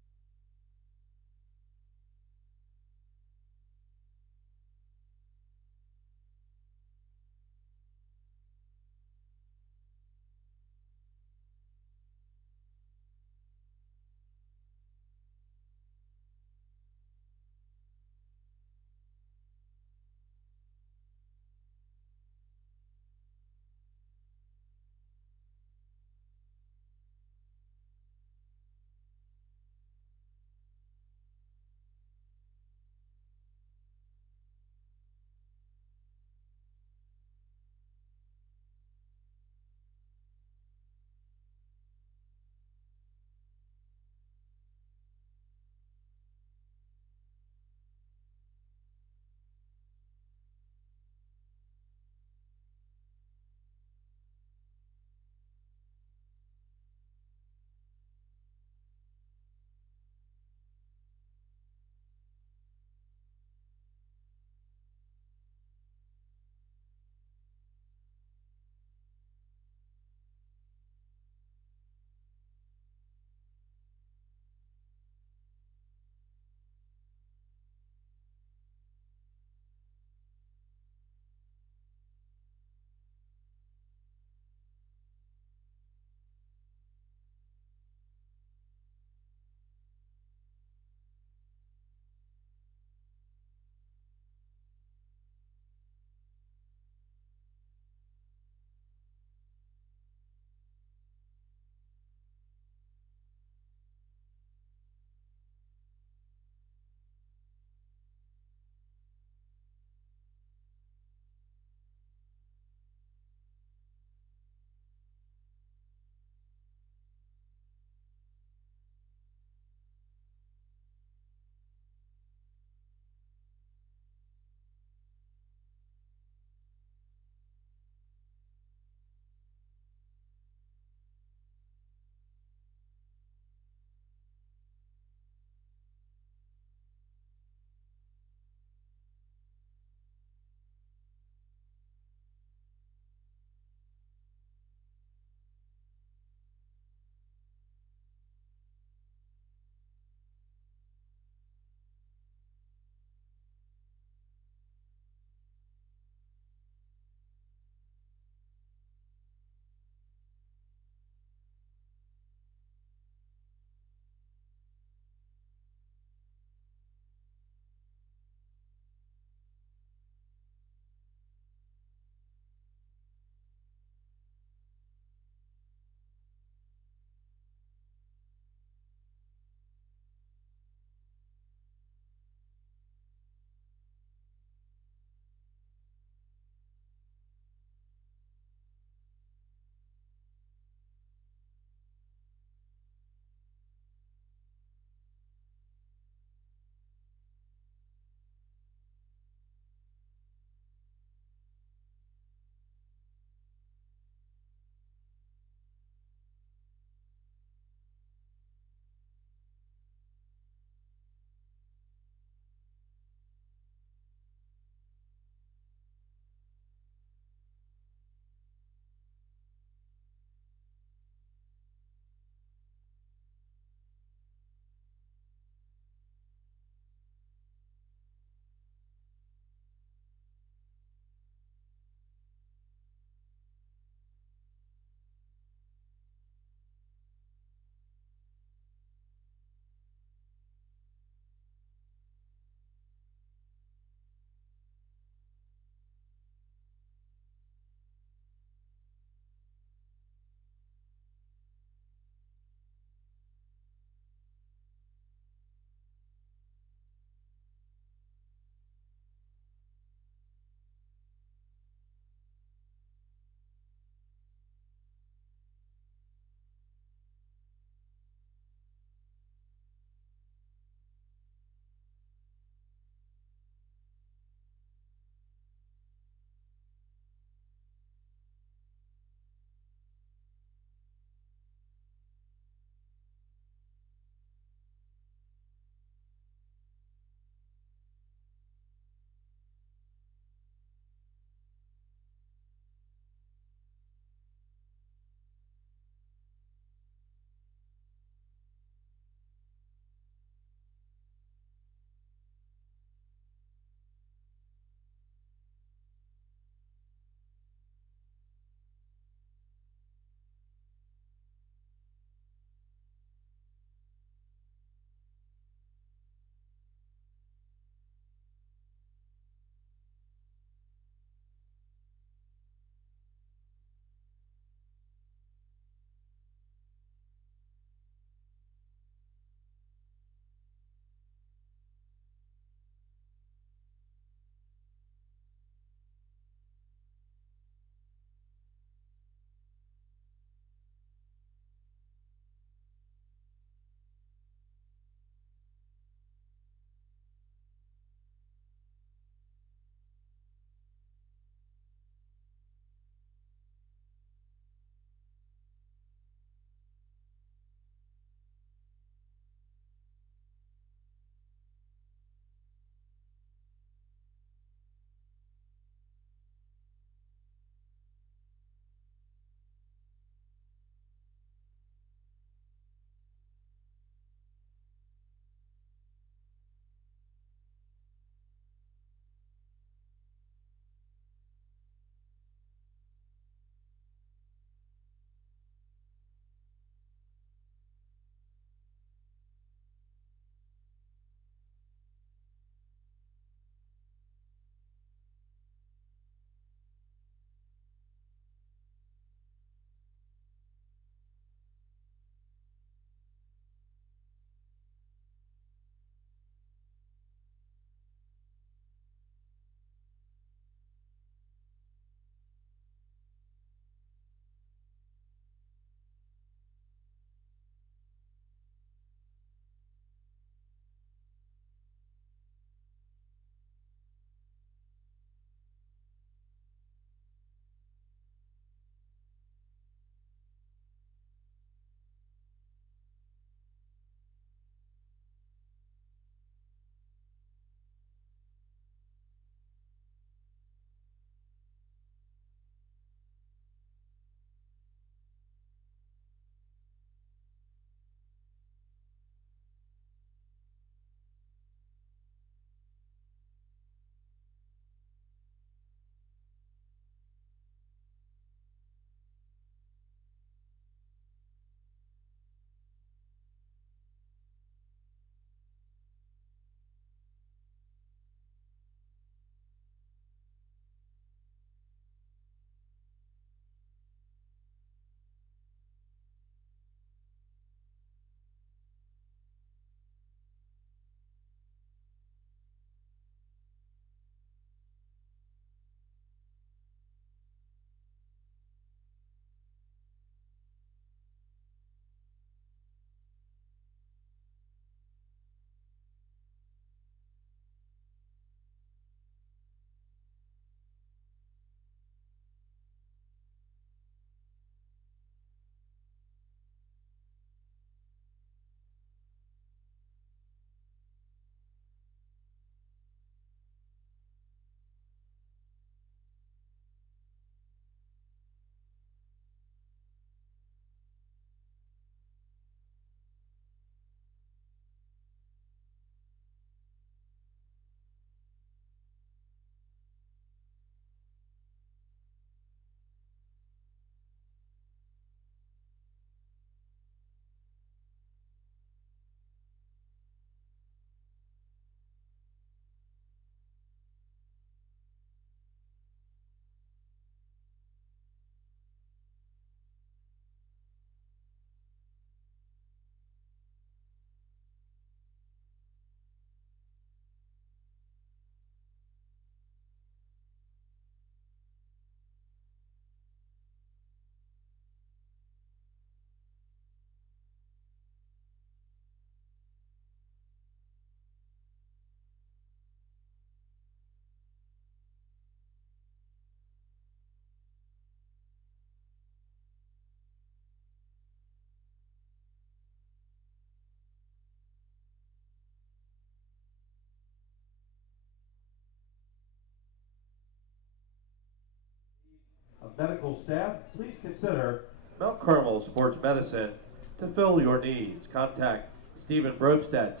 medical staff, please consider Mount Carmel Sports Medicine to fill your needs. Contact Stephen Brobstead,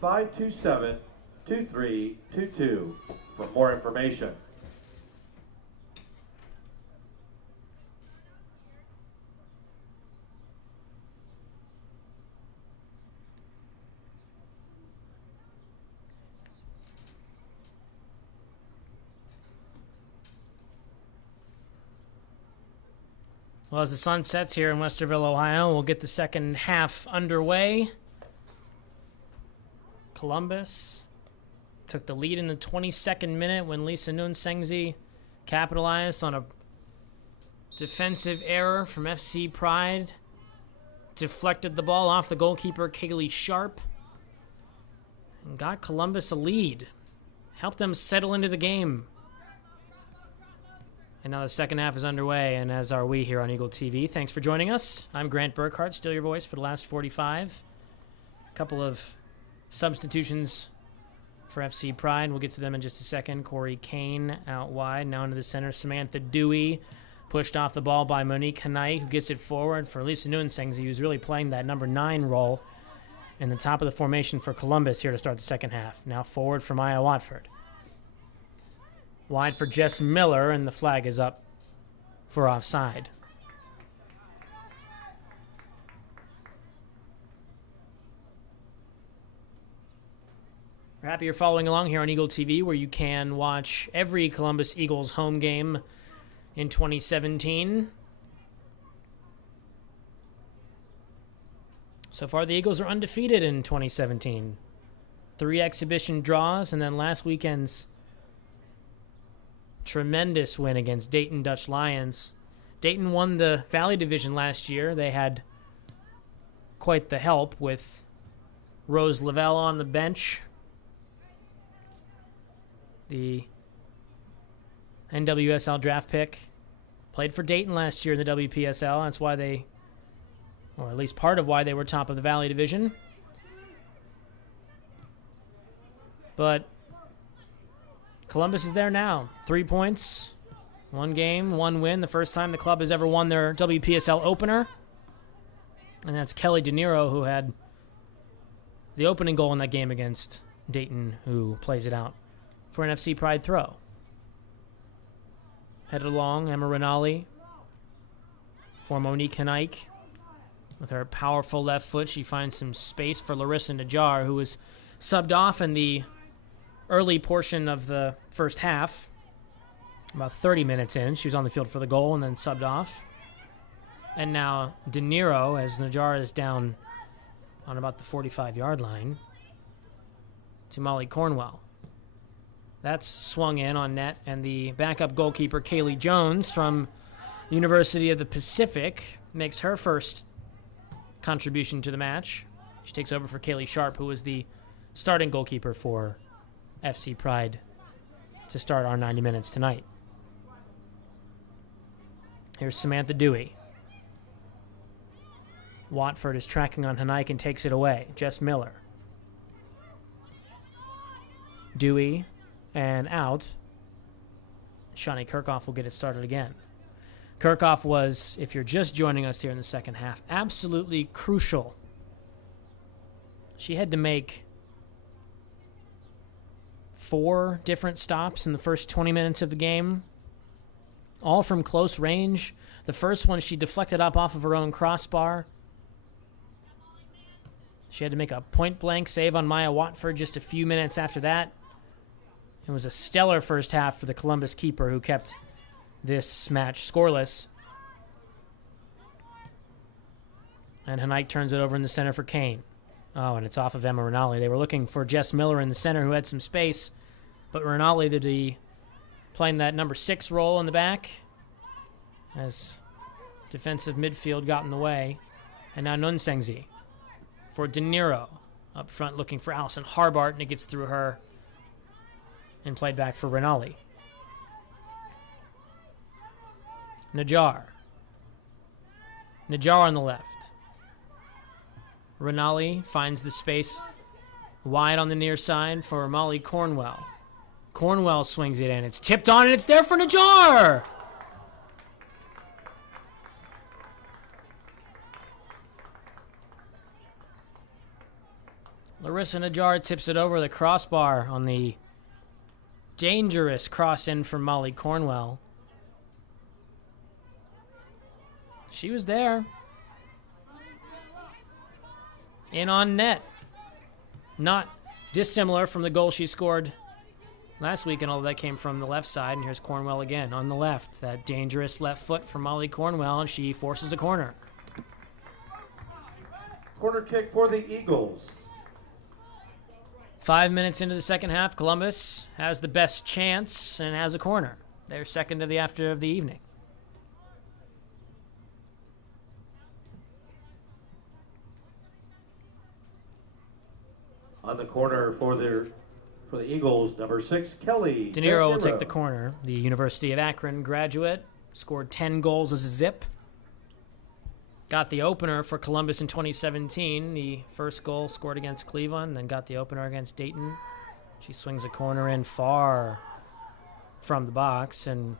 614-527-2322 for more information. Well, as the sun sets here in Westerville, Ohio, we'll get the second half underway. Columbus took the lead in the 22nd minute when Lisa Nunsengzi capitalized on a defensive error from FC Pride. Deflected the ball off the goalkeeper, Kaylee Sharp, and got Columbus a lead. Helped them settle into the game. And now the second half is underway, and as are we here on Eagle TV. Thanks for joining us. I'm Grant Burkhart, still your voice for the last 45. A couple of substitutions for FC Pride. We'll get to them in just a second. Corey Kane out wide, now into the center. Samantha Dewey pushed off the ball by Monique Hanai, who gets it forward for Lisa Nunsengzi, who's really playing that number 9 role in the top of the formation for Columbus here to start the second half. Now forward for Maya Watford. Wide for Jess Miller, and the flag is up for offside. We're happy you're following along here on Eagle TV, where you can watch every Columbus Eagles home game in 2017. So far, the Eagles are undefeated in 2017. 3 exhibition draws, and then last weekend's tremendous win against Dayton Dutch Lions. Dayton won the Valley Division last year. They had quite the help with Rose Lavelle on the bench. The NWSL draft pick. Played for Dayton last year in the WPSL. That's why they, or at least part of why they were top of the Valley Division. But Columbus is there now. 3 points, 1 game, 1 win. The first time the club has ever won their WPSL opener. And that's Kelly De Niro, who had the opening goal in that game against Dayton, who plays it out for an FC Pride throw. Headed along, Emma Rinaldi for Monique Hanaik. With her powerful left foot, she finds some space for Larissa Najjar, who was subbed off in the early portion of the first half. About 30 minutes in, she was on the field for the goal and then subbed off. And now De Niro, as Najjar is down on about the 45-yard line, to Molly Cornwell. That's swung in on net, and the backup goalkeeper, Kaylee Jones from the University of the Pacific, makes her first contribution to the match. She takes over for Kaylee Sharp, who was the starting goalkeeper for FC Pride to start our 90 minutes tonight. Here's Samantha Dewey. Watford is tracking on Hanaik and takes it away. Jess Miller. Dewey and out. Shawnee Kirchhoff will get it started again. Kirchhoff was, if you're just joining us here in the second half, absolutely crucial. She had to make 4 different stops in the first 20 minutes of the game, all from close range. The first one, she deflected up off of her own crossbar. She had to make a point-blank save on Maya Watford just a few minutes after that. It was a stellar first half for the Columbus keeper, who kept this match scoreless. And Hanaik turns it over in the center for Kane. Oh, and it's off of Emma Rinaldi. They were looking for Jess Miller in the center, who had some space, but Rinaldi did he playing that number 6 role in the back as defensive midfield got in the way. And now Nunsengzi for De Niro up front looking for Allison Harbart, and it gets through her and played back for Rinaldi. Najjar on the left. Rinaldi finds the space wide on the near side for Molly Cornwell. Cornwell swings it in. It's tipped on, and it's there for Najjar. Larissa Najjar tips it over the crossbar on the dangerous cross in from Molly Cornwell. She was there. In on net. Not dissimilar from the goal she scored last week, and all that came from the left side. And here's Cornwell again on the left. That dangerous left foot from Molly Cornwell, and she forces a corner. Corner kick for the Eagles. 5 minutes into the second half, Columbus has the best chance and has a corner. They're second to the after of the evening. On the corner for the Eagles, number 6, Kelly De Niro will take the corner. The University of Akron graduate, scored 10 goals as a Zip. Got the opener for Columbus in 2017. The first goal scored against Cleveland, then got the opener against Dayton. She swings a corner in far from the box and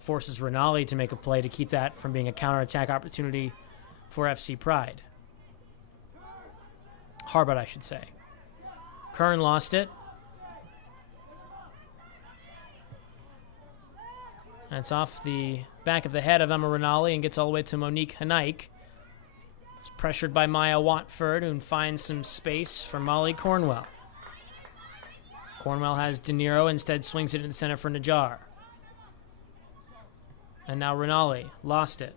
forces Rinaldi to make a play to keep that from being a counterattack opportunity for FC Pride. Harbert, I should say. Kern lost it. And it's off the back of the head of Emma Rinaldi and gets all the way to Monique Hanaik. It's pressured by Maya Watford, who finds some space for Molly Cornwell. Cornwell has De Niro, instead swings it in the center for Najjar. And now Rinaldi lost it.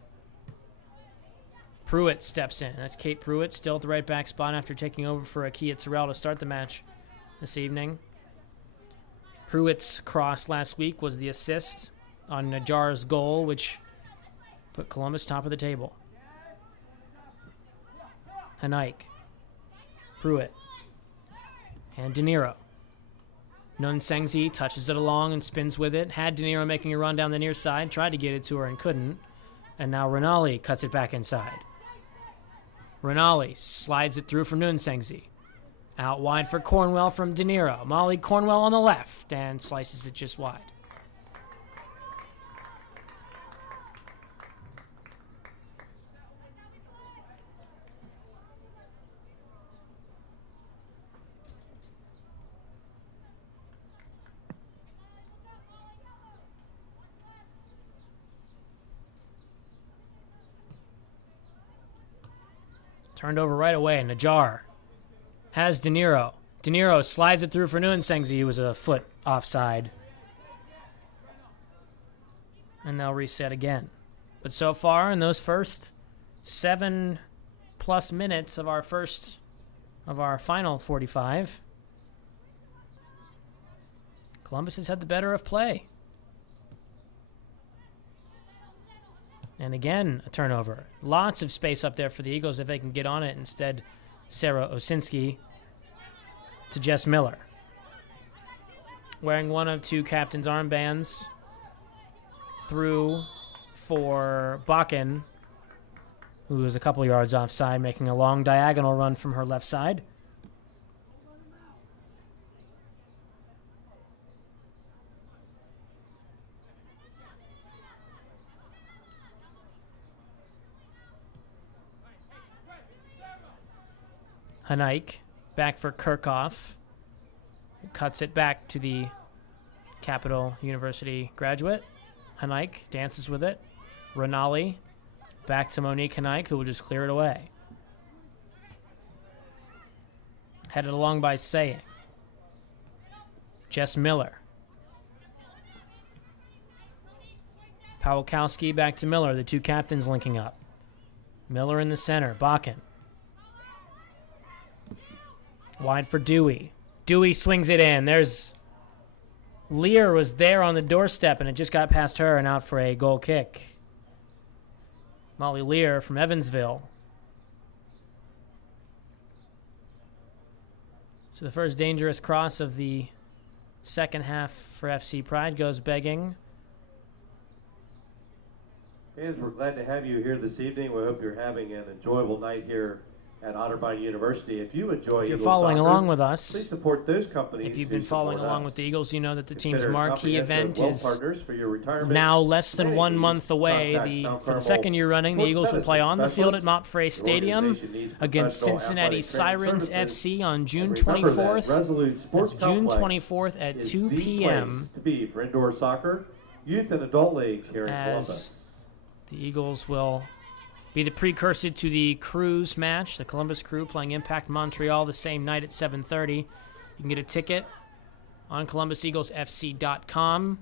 Pruitt steps in. That's Kate Pruitt, still at the right back spot after taking over for Akia Terrell to start the match this evening. Pruitt's cross last week was the assist on Najjar's goal, which put Columbus top of the table. Hanaik, Pruitt, and De Niro. Nunsengzi touches it along and spins with it. Had De Niro making a run down the near side, tried to get it to her and couldn't. And now Rinaldi cuts it back inside. Rinaldi slides it through for Nunsengzi. Out wide for Cornwell from De Niro. Molly Cornwell on the left and slices it just wide. Turned over right away. Najjar has De Niro. De Niro slides it through for Nunsengzi, who was a foot offside. And they'll reset again. But so far, in those first 7+ minutes of our final 45, Columbus has had the better of play. And again, a turnover. Lots of space up there for the Eagles if they can get on it. Instead, Sarah Osinski to Jess Miller. Wearing one of two captain's armbands through for Bakken, who is a couple yards offside, making a long diagonal run from her left side. Hanaik, back for Kirchhoff, who cuts it back to the Capital University graduate. Hanaik dances with it. Rinaldi, back to Monique Hanaik, who will just clear it away. Headed along by Saying. Jess Miller. Pawlikowski back to Miller, the two captains linking up. Miller in the center, Bakken. Wide for Dewey. Dewey swings it in. There's Lear was there on the doorstep, and it just got past her and out for a goal kick. Molly Lear from Evansville. So the first dangerous cross of the second half for FC Pride goes begging. Fans, we're glad to have you here this evening. We hope you're having an enjoyable night here At Otterbein University, if you enjoy If you're Eagles following soccer, along with us, please support those companies. if you've who been following support along us. with the Eagles, you know that the team's Consider marquee comprehensive event Well is Partners for your retirement now less than planning 1 needs. month away. Contact Mount For the Carmel second year running, the Sports Eagles will play Medicine on the field at Specialist. Mopfre Your Stadium organization needs against professional Cincinnati athletic training Sirens services. FC on June And remember that 24th. Resolute That's Sports June Complex 24th at is 2 the p.m. place to be for indoor soccer, youth and adult leagues here in as Columbus. the Eagles will be the precursor to the Crews match, the Columbus Crew playing Impact Montreal the same night at 7:30. You can get a ticket on ColumbusEaglesFC.com.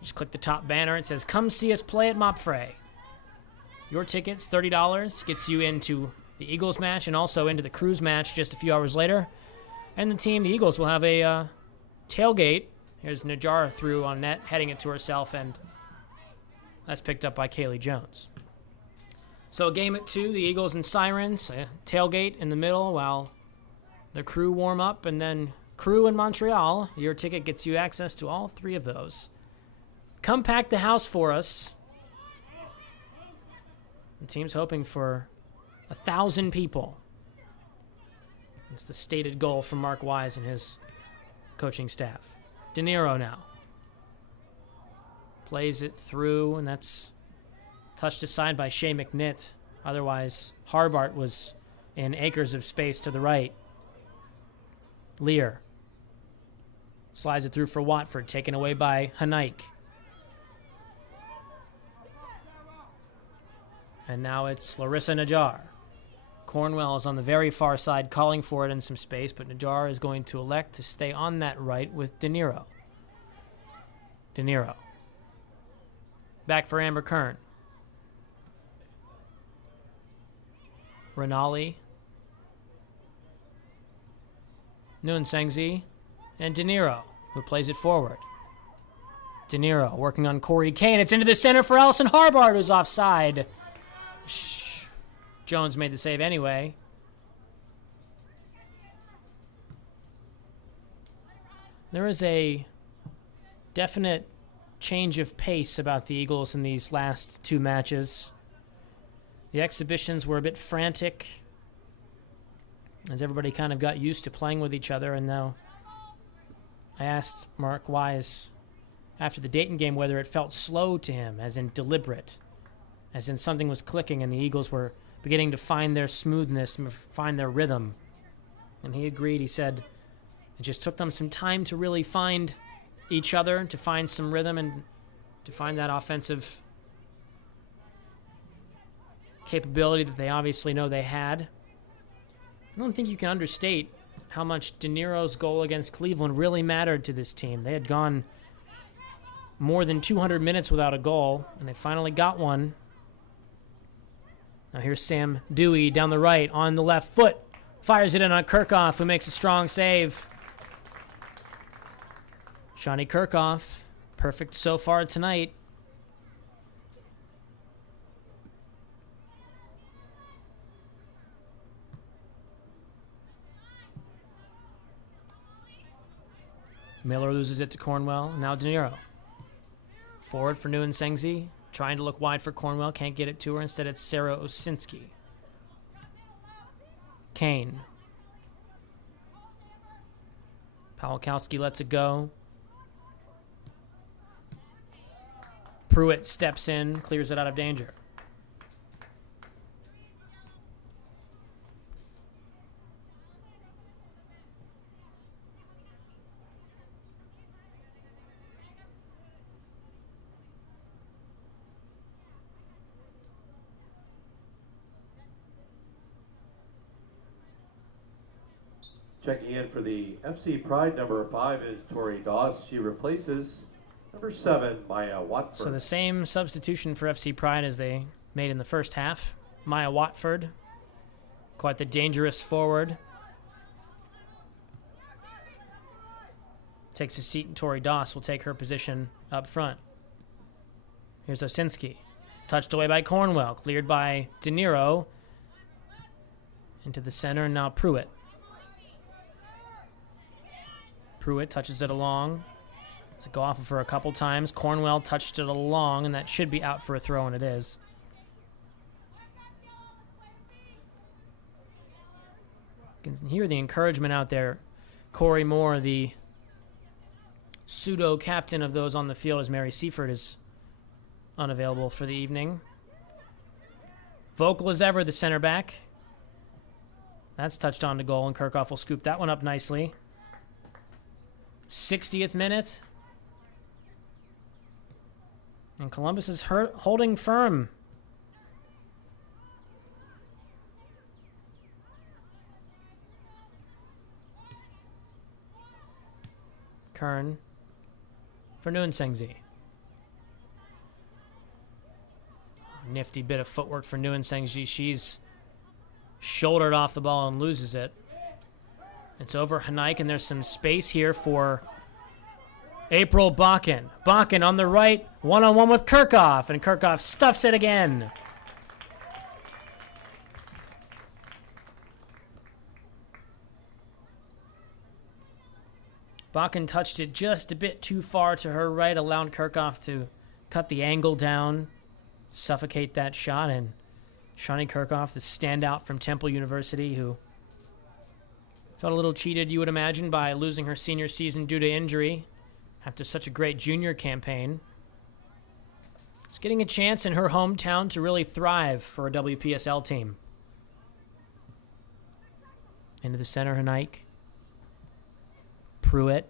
Just click the top banner. It says, "Come see us play at Mopfre." Your tickets, $30, gets you into the Eagles match and also into the Crews match just a few hours later. And the Eagles, will have a tailgate. Here's Najara through on net, heading it to herself, and that's picked up by Kaylee Jones. So a game at 2, the Eagles and Sirens, a tailgate in the middle while the Crew warm up, and then Crew in Montreal. Your ticket gets you access to all 3 of those. Come pack the house for us. The team's hoping for 1,000 people. It's the stated goal from Mark Wise and his coaching staff. De Niro now plays it through, and that's touched aside by Shea McNitt. Otherwise, Harbart was in acres of space to the right. Lear slides it through for Watford, taken away by Hanaik. And now it's Larissa Najjar. Cornwell is on the very far side, calling for it in some space, but Najjar is going to elect to stay on that right with De Niro. De Niro. Back for Amber Kern. Renali. Nunsengzi. And De Niro, who plays it forward. De Niro working on Corey Kane. It's into the center for Allison Harbart, who's offside. Jones made the save anyway. There is a definite change of pace about the Eagles in these last 2 matches. The exhibitions were a bit frantic as everybody kind of got used to playing with each other, and now I asked Mark Wise after the Dayton game whether it felt slow to him, as in deliberate, as in something was clicking and the Eagles were beginning to find their smoothness, find their rhythm. And he agreed. He said it just took them some time to really find each other, to find some rhythm, and to find that offensive capability that they obviously know they had. I don't think you can understate how much De Niro's goal against Cleveland really mattered to this team. They had gone more than 200 minutes without a goal, and they finally got one. Now here's Sam Dewey down the right on the left foot. Fires it in on Kirchhoff, who makes a strong save. Shawnee Kirchhoff, perfect so far tonight. Miller loses it to Cornwell. Now De Niro. Forward for Nunsengzi. Trying to look wide for Cornwell. Can't get it to her. Instead, it's Sarah Osinski. Kane. Pawlikowski lets it go. Pruitt steps in, clears it out of danger. Checking in for the FC Pride, number 5 is Tori Doss. She replaces number 7, Maya Watford. So the same substitution for FC Pride as they made in the first half. Maya Watford, quite the dangerous forward. Takes a seat, and Tori Doss will take her position up front. Here's Osinski. Touched away by Cornwell. Cleared by De Niro. Into the center, and now Pruitt. Pruitt touches it along. It's a go off of her a couple times. Cornwell touched it along, and that should be out for a throw, and it is. You can hear the encouragement out there. Corey Moore, the pseudo-captain of those on the field, as Mary Seifert is unavailable for the evening. Vocal as ever, the center back. That's touched on to goal, and Kirchhoff will scoop that one up nicely. 60th minute. And Columbus is holding firm. Kern for Nuensengzi. Nifty bit of footwork for Nuensengzi. She's shouldered off the ball and loses it. It's over Hanaik, and there's some space here for April Bakken. Bakken on the right, one-on-one with Kirchhoff, and Kirchhoff stuffs it again. Bakken touched it just a bit too far to her right, allowing Kirchhoff to cut the angle down, suffocate that shot, and Shani Kirchhoff, the standout from Temple University, who felt a little cheated, you would imagine, by losing her senior season due to injury after such a great junior campaign. Is getting a chance in her hometown to really thrive for a WPSL team. Into the center, Hanaik. Pruitt.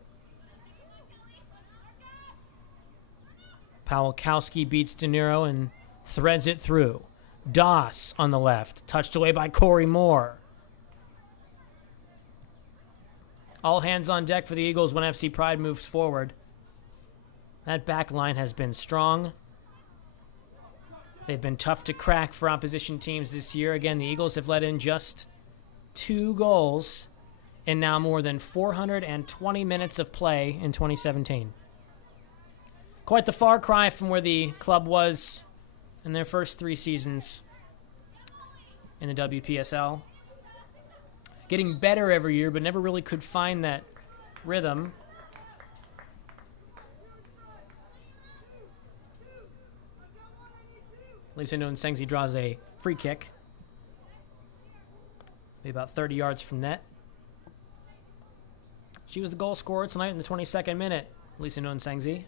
Pawlikowski beats De Niro and threads it through. Doss on the left, touched away by Corey Moore. All hands on deck for the Eagles when FC Pride moves forward. That back line has been strong. They've been tough to crack for opposition teams this year. Again, the Eagles have let in just 2 goals in now more than 420 minutes of play in 2017. Quite the far cry from where the club was in their first 3 seasons in the WPSL. Getting better every year, but never really could find that rhythm. Lisa Nuensengzi draws a free kick. Maybe about 30 yards from net. She was the goal scorer tonight in the 22nd minute, Lisa Nuensengzi.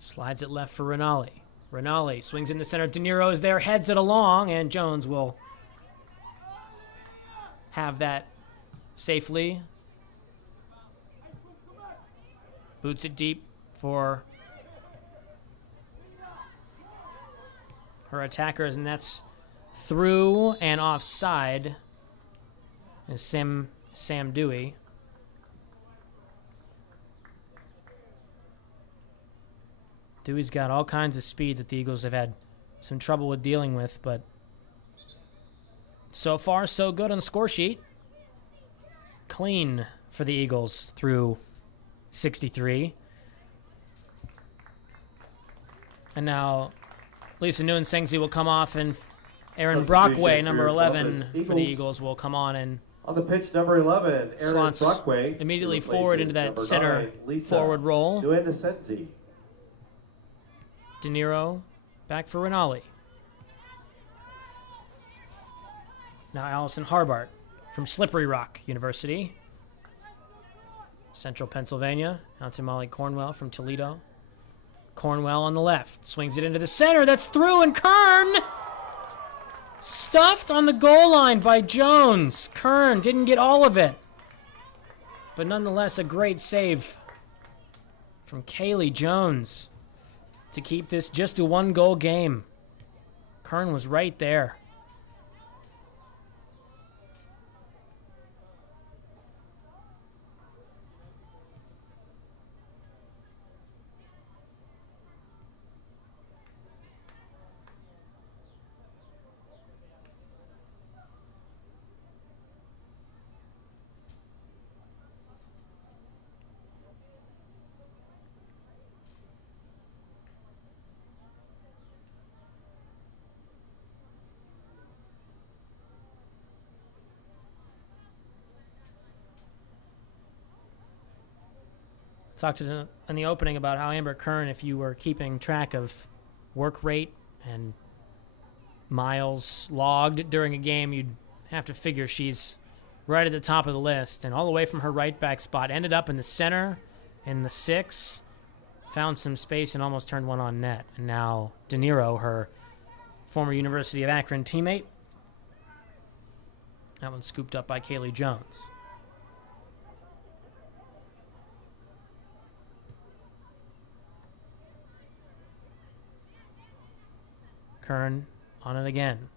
Slides it left for Rinaldi. Rinaldi swings in the center. De Niro is there, heads it along, and Jones will have that safely. Boots it deep for her attackers, and that's through and offside. Is Sam Dewey. Dewey's got all kinds of speed that the Eagles have had some trouble with dealing with, but so far so good on the score sheet. Clean for the Eagles through 63. And now Lisa Nuensengzi will come off, and Erin Brockway, number 11 for the Eagles, will come on the pitch, number 11, Erin slots Brockway immediately forward into that center forward role. Nuensengzi. De Niro back for Rinaldi. Now Allison Harbart from Slippery Rock University, Central Pennsylvania. Out to Molly Cornwell from Toledo. Cornwell on the left. Swings it into the center. That's through, and Kern stuffed on the goal line by Jones. Kern didn't get all of it, but nonetheless a great save from Kaylee Jones to keep this just a 1-goal game. Kern was right there. Talked in the opening about how Amber Kern, if you were keeping track of work rate and miles logged during a game, you'd have to figure she's right at the top of the list. And all the way from her right back spot, ended up in the center in the 6, found some space and almost turned one on net. And now De Niro, her former University of Akron teammate. That one's scooped up by Kaylee Jones. Kern on it again.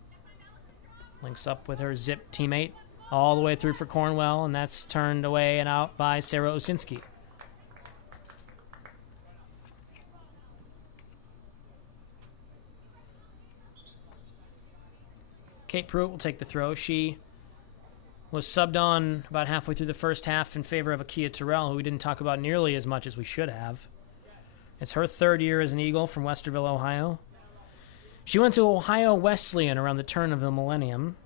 Links up with her Zip teammate all the way through for Cornwell, and that's turned away and out by Sarah Osinski. Kate Pruitt will take the throw. She was subbed on about halfway through the first half in favor of Akia Terrell, who we didn't talk about nearly as much as we should have. It's her 3rd year as an Eagle from Westerville, Ohio. She went to Ohio Wesleyan around the turn of the millennium.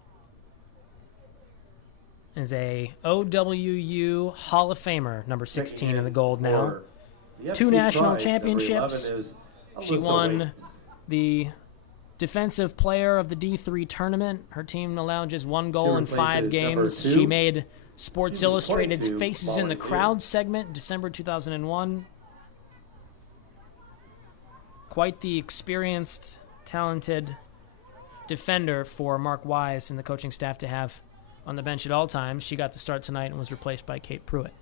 Is a OWU Hall of Famer, number 16 in the gold now. 2 national championships. She won the Defensive Player of the D3 tournament. Her team allowed just 1 goal in 5 games. She made Sports Illustrated's Faces in the Crowd segment in December 2001. Quite the experienced, talented defender for Mark Wise and the coaching staff to have on the bench at all times. She got the start tonight and was replaced by Kate Pruitt.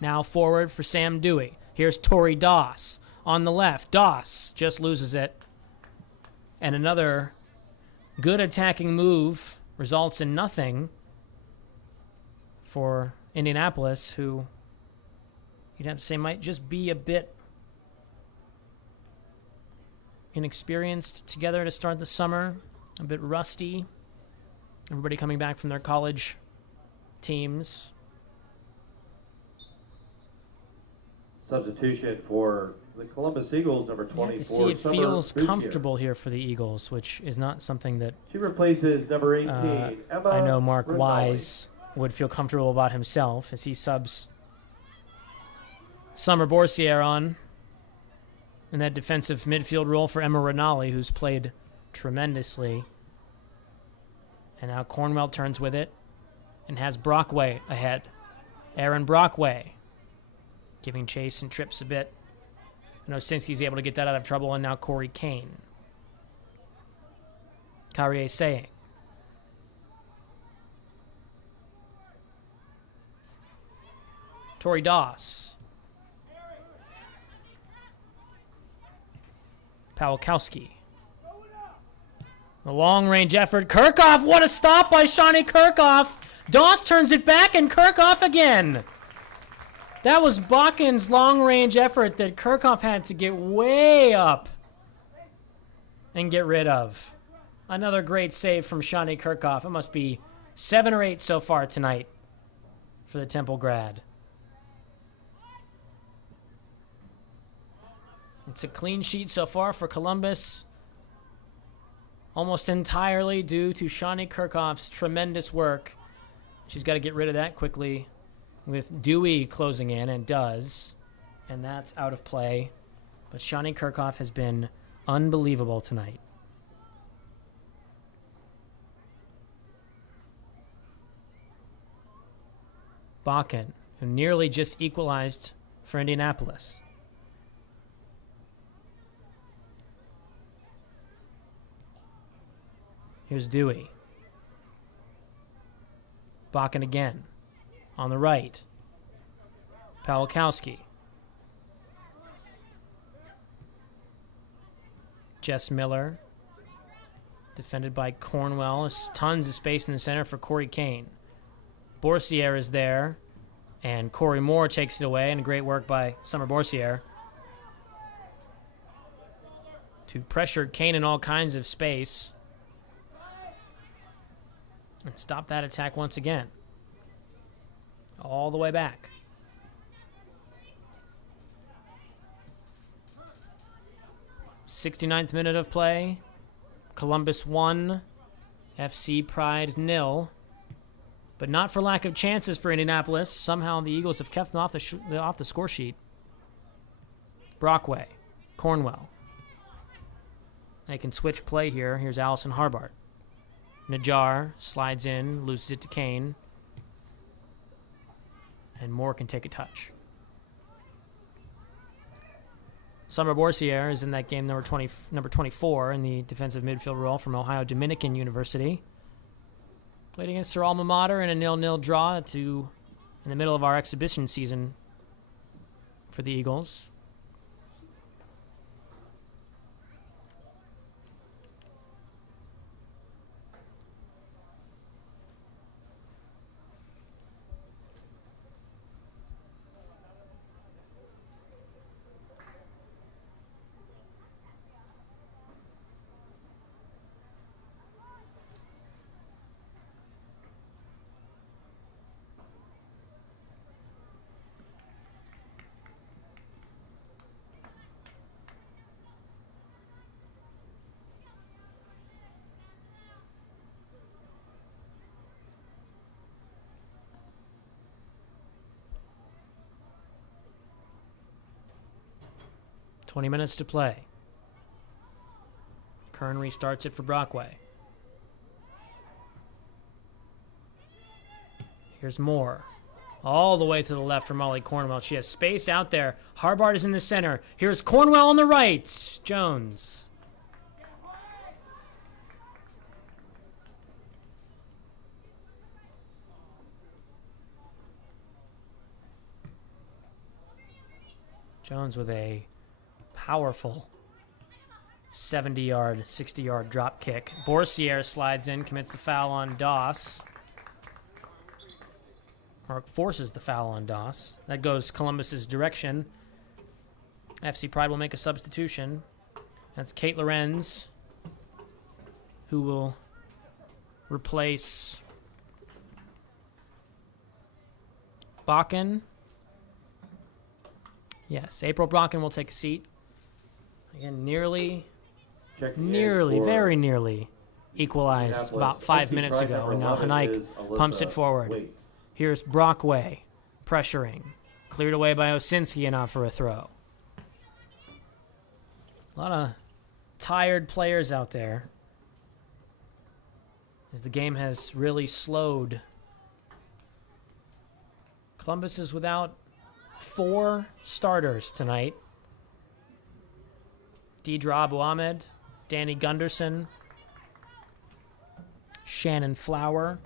Now forward for Sam Dewey. Here's Tori Doss on the left. Doss just loses it. And another good attacking move results in nothing for Indianapolis, who you'd have to say might just be a bit inexperienced together to start the summer, a bit rusty. Everybody coming back from their college teams. Substitution for the Columbus Eagles, number 24. You have to see it feels comfortable here for the Eagles, which is not something that she replaces number 18, Emma. I know Mark Rinaldi. Wise would feel comfortable about himself as he subs Summer Borsier on in that defensive midfield role for Emma Rinaldi, who's played tremendously. And now Cornwell turns with it and has Brockway ahead. Aaron Brockway giving chase and trips a bit. And Osinski's able to get that out of trouble, and now Corey Kane. Carrier saying. Tori Doss. Pawlikowski. A long-range effort. Kirchhoff, what a stop by Shawnee Kirchhoff. Doss turns it back, and Kirchhoff again. That was Bakken's long-range effort that Kirchhoff had to get way up and get rid of. Another great save from Shawnee Kirchhoff. It must be 7 or 8 so far tonight for the Temple grad. It's a clean sheet so far for Columbus, almost entirely due to Shawnee Kirchhoff's tremendous work. She's got to get rid of that quickly with Dewey closing in, and does, and that's out of play. But Shawnee Kirchhoff has been unbelievable tonight. Bakken, who nearly just equalized for Indianapolis. Here's Dewey. Bakken again. On the right. Pawlikowski. Jess Miller. Defended by Cornwell. There's tons of space in the center for Corey Kane. Borsier is there. And Corey Moore takes it away. And great work by Summer Borsier to pressure Kane in all kinds of space and stop that attack once again. All the way back. '69th minute of play. Columbus 1, FC Pride 0. But not for lack of chances for Indianapolis. Somehow the Eagles have kept them off the score sheet. Brockway, Cornwell. They can switch play here. Here's Allison Harbart. Najjar slides in, loses it to Kane. And Moore can take a touch. Summer Borsier is in that game, number 24 in the defensive midfield role from Ohio Dominican University. Played against her alma mater in a 0-0 draw in the middle of our exhibition season for the Eagles. .20 minutes to play. Kern restarts it for Brockway. Here's Moore. All the way to the left for Molly Cornwell. She has space out there. Harbart is in the center. Here's Cornwell on the right. Jones. Jones with a powerful 70-yard, 60-yard drop kick. Borsier slides in, commits the foul on Doss. Or forces the foul on Doss. That goes Columbus's direction. FC Pride will make a substitution. That's Kate Lorenz, who will replace Bakken. Yes, April Brocken will take a seat. Again, very nearly equalized about 5 minutes ago. And now Hanaik pumps it forward. Here's Brockway pressuring. Cleared away by Osinski and out for a throw. A lot of tired players out there as the game has really slowed. Columbus is without 4 starters tonight. Deidre Abu Ahmed, Danny Gunderson, Shannon Flower,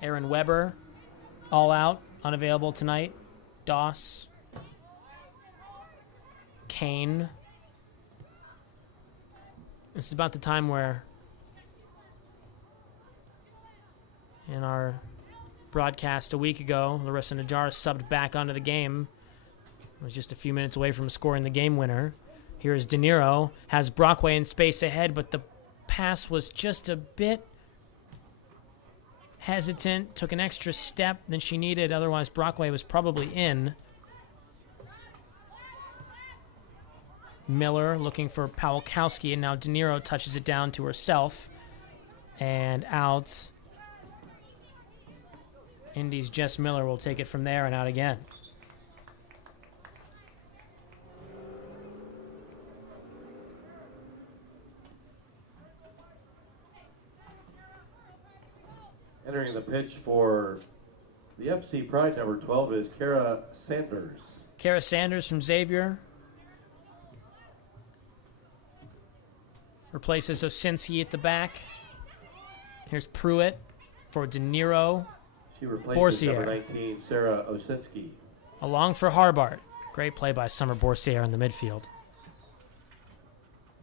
Aaron Weber, all out, unavailable tonight. Doss, Kane. This is about the time where in our broadcast a week ago, Larissa Najjar subbed back onto the game. Was just a few minutes away from scoring the game winner. Here's De Niro, has Brockway in space ahead, but the pass was just a bit hesitant, took an extra step than she needed, otherwise Brockway was probably in. Miller looking for Pawlikowski, and now De Niro touches it down to herself and out. Indy's Jess Miller will take it from there and out again. Entering the pitch for the FC Pride, number 12, is Kara Sanders. Kara Sanders from Xavier replaces Osinski at the back. Here's Pruitt for De Niro. She replaces Borsier. number 19, Sarah Osinski. Along for Harbart. Great play by Summer Borsier in the midfield.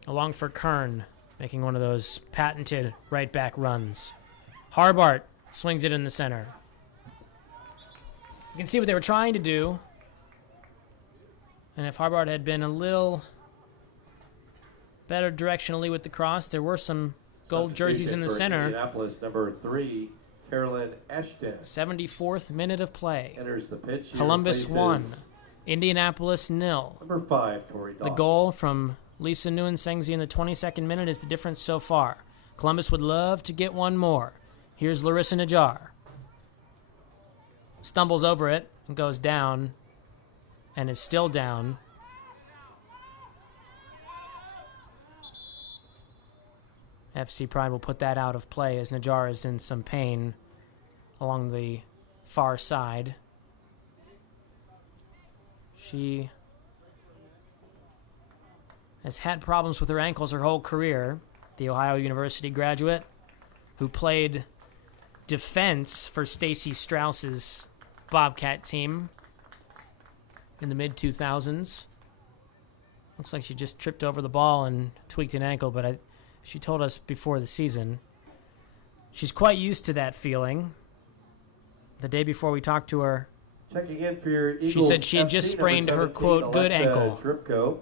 Along for Kern, making one of those patented right back runs. Harbart swings it in the center. You can see what they were trying to do. And if Harbart had been a little better directionally with the cross, there were some gold jerseys in the center. Indianapolis, number 3, Carolyn Ashton. 74th minute of play. Enters the pitch. Columbus 1, Indianapolis 0. Number 5, Tori Doss. The goal from Lisa Nguyen-Sengzi in the 22nd minute is the difference so far. Columbus would love to get one more. Here's Larissa Najjar. Stumbles over it and goes down and is still down. FC Pride will put that out of play as Najjar is in some pain along the far side. She has had problems with her ankles her whole career. The Ohio University graduate who played defense for Stacy Strauss's Bobcat team in the mid-2000s. Looks like she just tripped over the ball and tweaked an ankle, but she told us before the season she's quite used to that feeling. The day before we talked to her, checking in for your Eagles, she said she had just FC sprained her, number 17, quote, good Alexa ankle, Tripko.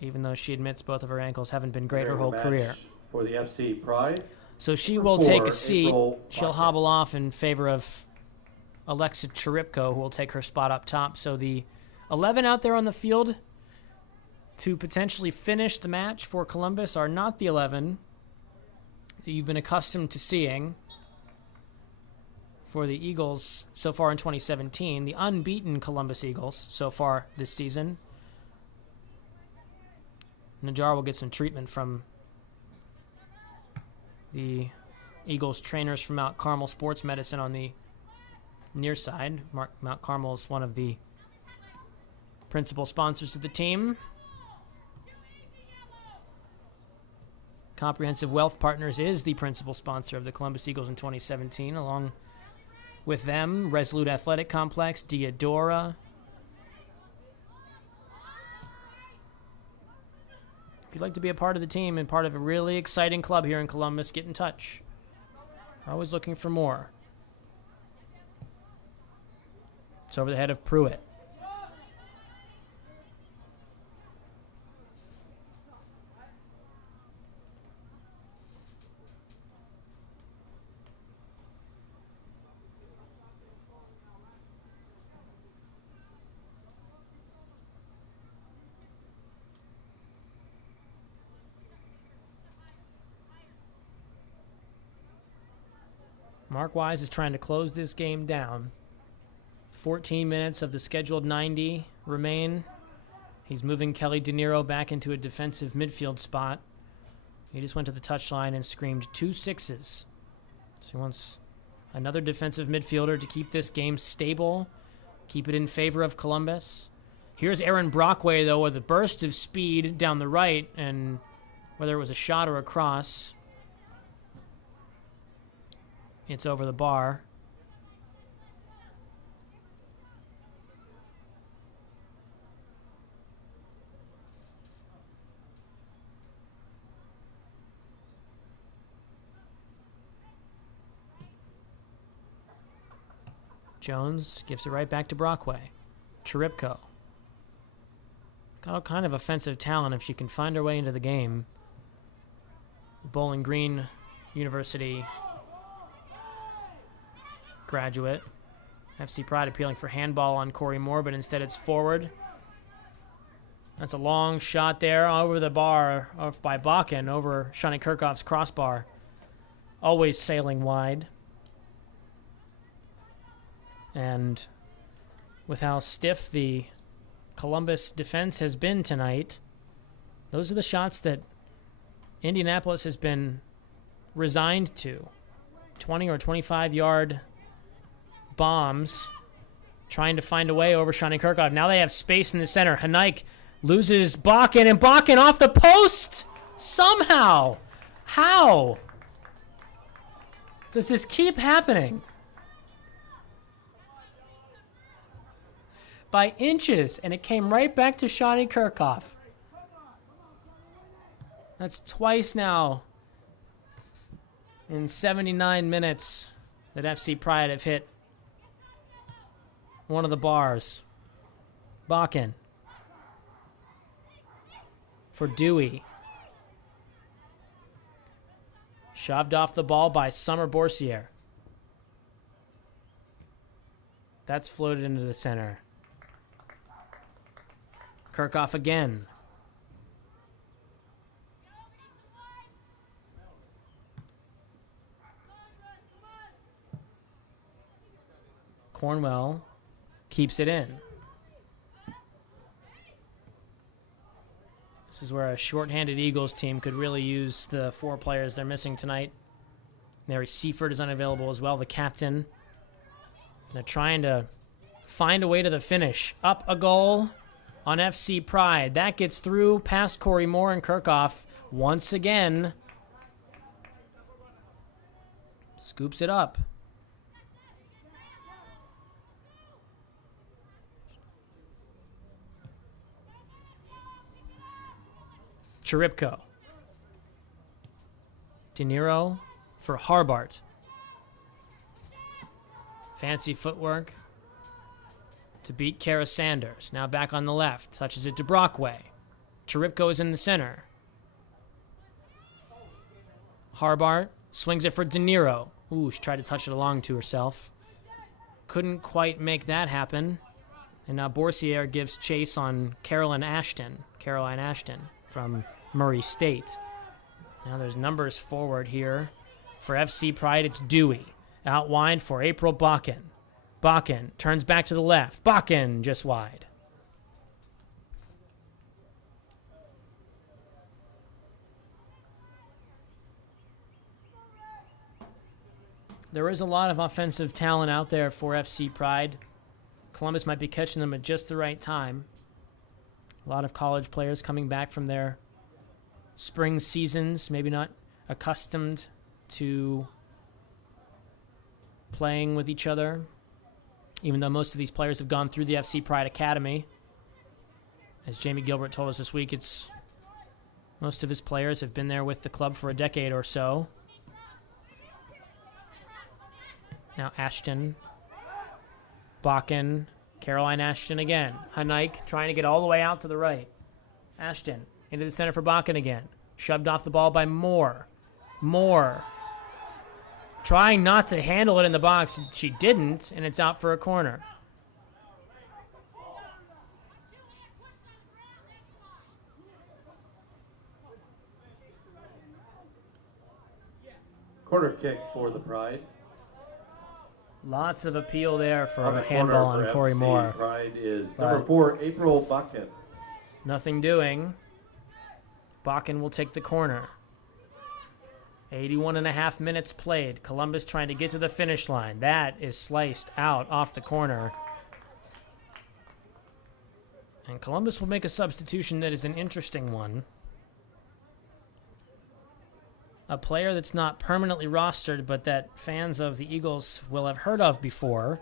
even though she admits both of her ankles haven't been great her Preparing whole the match career. For the FC Pride. So she Number will 4, take a seat. April She'll Bobcat. hobble off in favor of Alexa Cheripko, who will take her spot up top. So the 11 out there on the field to potentially finish the match for Columbus are not the 11 that you've been accustomed to seeing for the Eagles so far in 2017, the unbeaten Columbus Eagles so far this season. Najjar will get some treatment from the Eagles trainers from Mount Carmel Sports Medicine on the near side. Mount Carmel is one of the principal sponsors of the team. Comprehensive Wealth Partners is the principal sponsor of the Columbus Eagles in 2017. Along with them, Resolute Athletic Complex, Diadora. If you'd like to be a part of the team and part of a really exciting club here in Columbus, get in touch. We're always looking for more. It's over the head of Pruitt. Mark Wise is trying to close this game down. 14 minutes of the scheduled 90 remain. He's moving Kelly De Niro back into a defensive midfield spot. He just went to the touchline and screamed 2 6s. So he wants another defensive midfielder to keep this game stable, keep it in favor of Columbus. Here's Aaron Brockway, though, with a burst of speed down the right, and whether it was a shot or a cross, it's over the bar. Jones gives it right back to Brockway. Cheripko. Got all kind of offensive talent if she can find her way into the game. Bowling Green University graduate. FC Pride appealing for handball on Corey Moore, but instead it's forward. That's a long shot there over the bar by Bakken over Shani Kirchhoff's crossbar. Always sailing wide. And with how stiff the Columbus defense has been tonight, those are the shots that Indianapolis has been resigned to. 20 or 25-yard bombs trying to find a way over Shani Kirchhoff. Now they have space in the center. Hanaik loses Bakken, and Bakken off the post somehow. How does this keep happening? By inches, and it came right back to Shani Kirchhoff. That's twice now in 79 minutes that FC Pride have hit one of the bars. Bakken for Dewey. Shoved off the ball by Summer Borsier. That's floated into the center. Kirchhoff again. Cornwell keeps it in. This is where a shorthanded Eagles team could really use the 4 players they're missing tonight. Mary Seaford is unavailable as well, the captain. They're trying to find a way to the finish. Up a goal on FC Pride. That gets through past Corey Moore and Kirchhoff once again. Scoops it up. Cheripko. De Niro for Harbart. Fancy footwork to beat Kara Sanders. Now back on the left. Touches it to Brockway. Cheripko is in the center. Harbart swings it for De Niro. Ooh, she tried to touch it along to herself. Couldn't quite make that happen. And now Borsier gives chase on Caroline Ashton from Murray State. Now there's numbers forward here. For FC Pride, it's Dewey. Out wide for April Bakken. Bakken turns back to the left. Bakken just wide. There is a lot of offensive talent out there for FC Pride. Columbus might be catching them at just the right time. A lot of college players coming back from their spring seasons, maybe not accustomed to playing with each other, even though most of these players have gone through the FC Pride Academy. As Jamie Gilbert told us this week, most of his players have been there with the club for a decade or so. Now Ashton, Bakken, Caroline Ashton again. Hanike trying to get all the way out to the right. Ashton into the center for Bakken again. Shoved off the ball by Moore. Moore trying not to handle it in the box. She didn't, and it's out for a corner. Corner kick for the Pride. Lots of appeal there for On a the handball corner on for Corey FC Moore. Pride is number 4, April Bakken. Nothing doing. Bakken will take the corner. 81 and a half minutes played. Columbus trying to get to the finish line. That is sliced out off the corner. And Columbus will make a substitution that is an interesting one. A player that's not permanently rostered, but that fans of the Eagles will have heard of before.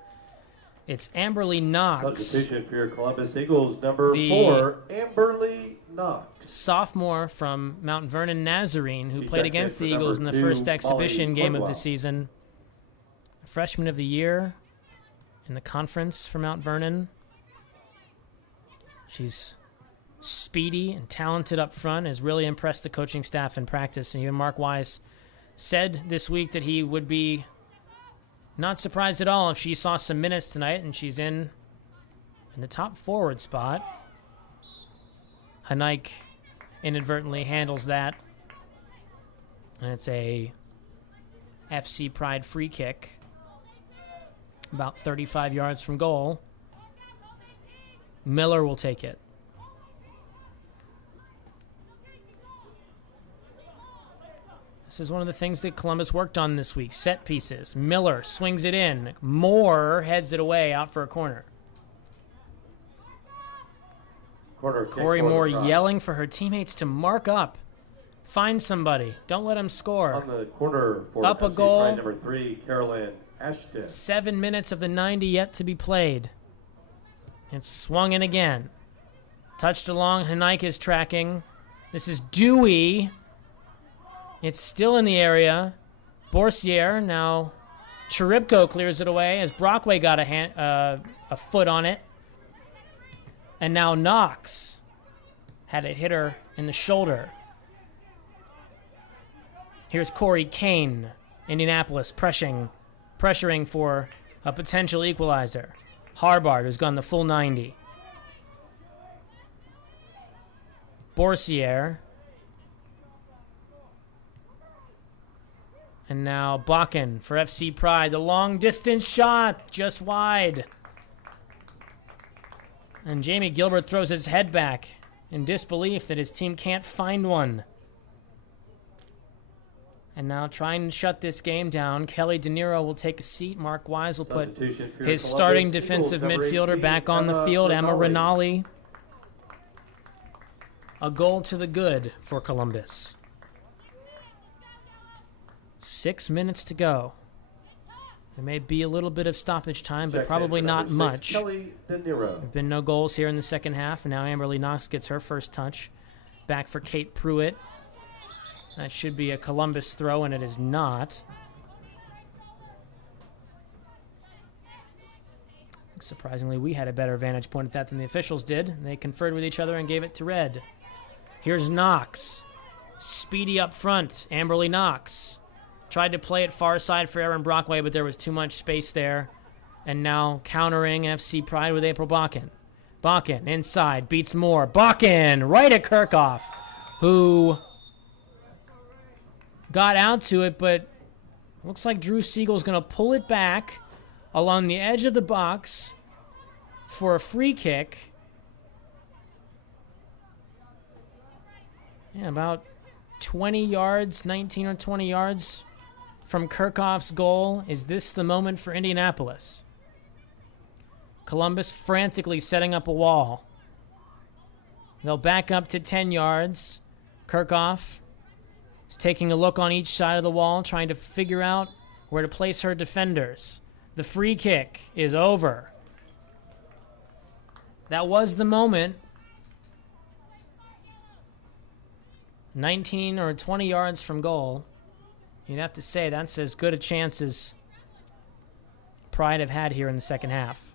It's Amberly Knox. Substitution for your Columbus Eagles, number 4, Amberly Knox. Sophomore from Mount Vernon Nazarene, who She played checked against in the for Eagles in number the 2, first exhibition Molly game of the Cornwell. season. Freshman of the year in the conference for Mount Vernon. She's speedy and talented up front, has really impressed the coaching staff in practice. And even Mark Wise said this week that he would be not surprised at all if she saw some minutes tonight, and she's in the top forward spot. Hanike inadvertently handles that. And it's a FC Pride free kick. About 35 yards from goal. Miller will take it. This is one of the things that Columbus worked on this week. Set pieces. Miller swings it in. Moore heads it away out for a corner. Corner kick Corey for the Moore Pride. yelling for her teammates to mark up. Find somebody. Don't let him score. On the corner for Up a FC goal. Pride, number 3, Caroline Ashton. 7 minutes of the 90 yet to be played. It's swung in again. Touched along. Hanike is tracking. This is Dewey. It's still in the area. Borsier, now Cheripko clears it away as Brockway got a foot on it. And now Knox had it hit her in the shoulder. Here's Corey Kane, Indianapolis, pressuring for a potential equalizer. Harbart, who's gone the full 90. Borsier. And now Bakken for FC Pride. The long distance shot, just wide. And Jamie Gilbert throws his head back in disbelief that his team can't find one. And now trying to shut this game down, Kelly De Niro will take a seat. Mark Wise will put his starting defensive midfielder back on the field, Emma Rinaldi. A goal to the good for Columbus. 6 minutes to go. There may be a little bit of stoppage time, but probably not much. Kelly De Niro. There have been no goals here in the second half, and now Amberly Knox gets her first touch. Back for Kate Pruitt. That should be a Columbus throw, and it is not. Surprisingly, we had a better vantage point at that than the officials did. They conferred with each other and gave it to Red. Here's Knox. Speedy up front. Amberly Knox. Tried to play it far side for Erin Brockway, but there was too much space there. And now countering FC Pride with April Bakken. Bakken inside, beats Moore. Bakken right at Kirchhoff, who got out to it, but looks like Drew Siegel's going to pull it back along the edge of the box for a free kick. Yeah, about 20 yards, 19 or 20 yards from Kirchhoff's goal. Is this the moment for Indianapolis? Columbus frantically setting up a wall. They'll back up to 10 yards. Kirchhoff is taking a look on each side of the wall, trying to figure out where to place her defenders. The free kick is over. That was the moment. 19 or 20 yards from goal. You'd have to say that's as good a chance as Pride have had here in the second half.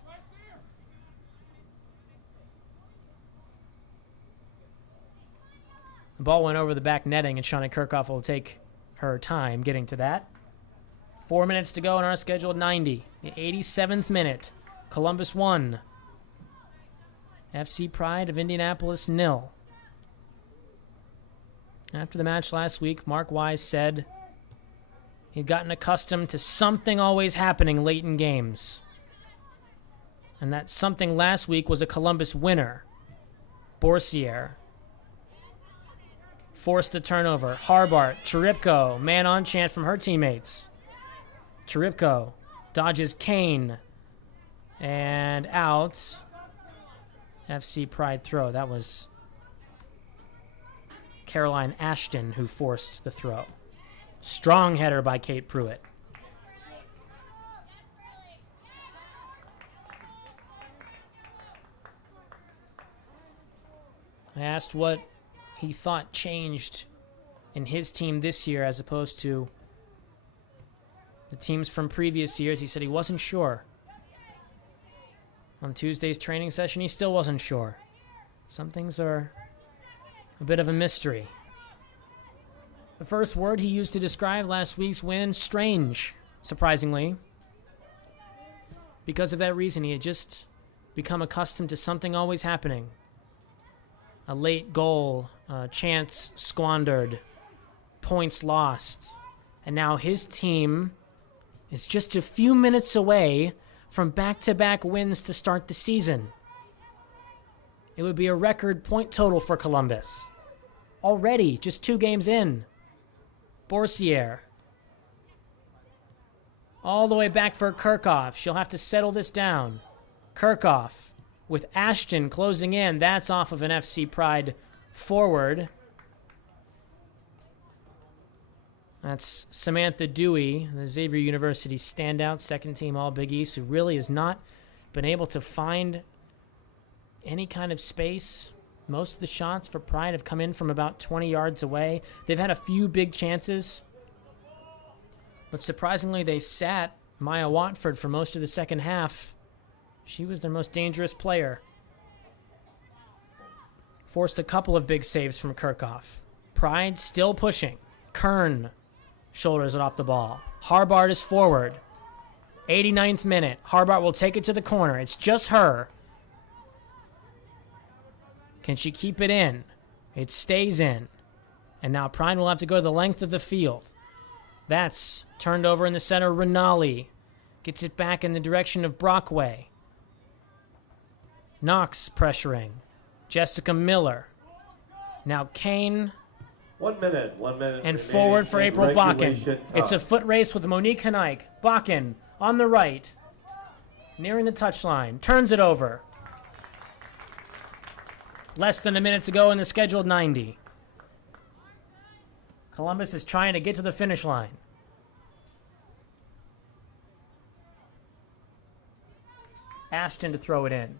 The ball went over the back netting, and Shauna Kirchhoff will take her time getting to that. 4 minutes to go in our scheduled 90. The 87th minute. Columbus 1. FC Pride of Indianapolis 0. After the match last week, Mark Wise said he'd gotten accustomed to something always happening late in games. And that something last week was a Columbus winner. Borsier forced the turnover. Harbart, Cheripko, man-on chant from her teammates. Cheripko dodges Kane. And out. FC Pride throw. That was Caroline Ashton who forced the throw. Strong header by Kate Pruitt. I asked what he thought changed in his team this year as opposed to the teams from previous years. He said he wasn't sure. On Tuesday's training session, he still wasn't sure. Some things are a bit of a mystery. The first word he used to describe last week's win, strange, surprisingly. Because of that reason, he had just become accustomed to something always happening. A late goal, a chance squandered, points lost. And now his team is just a few minutes away from back-to-back wins to start the season. It would be a record point total for Columbus. Already, just 2 games in. Borsier. All the way back for Kirchhoff. She'll have to settle this down. Kirchhoff with Ashton closing in. That's off of an FC Pride forward. That's Samantha Dewey, the Xavier University standout, second team All-Big East, who really has not been able to find any kind of space. Most of the shots for Pride have come in from about 20 yards away. They've had a few big chances, but surprisingly they sat Maya Watford for most of the second half. She was their most dangerous player. Forced a couple of big saves from Kirchhoff. Pride still pushing. Kern shoulders it off the ball. Harbart is forward. 89th minute. Harbart will take it to the corner. It's just her. Can she keep it in? It stays in. And now Pride will have to go the length of the field. That's turned over in the center. Rinaldi gets it back in the direction of Brockway. Knox pressuring. Jessica Miller. Now Kane 1 minute. 1 minute. and remaining forward for in April Bakken. regulation It's a time. foot race with Monique Hanaik. Bakken on the right, nearing the touchline, turns it over. Less than a minute to go in the scheduled 90. Columbus is trying to get to the finish line. Ashton to throw it in.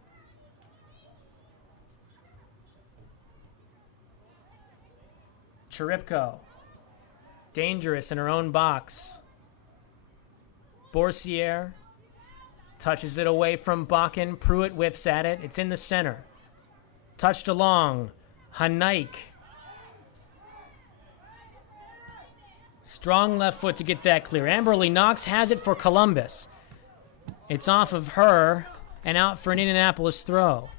Cheripko. Dangerous in her own box. Borsier touches it away from Bakken. Pruitt whiffs at it. It's in the center. Touched along. Hanaik. Strong left foot to get that clear. Amberly Knox has it for Columbus. It's off of her and out for an Indianapolis throw.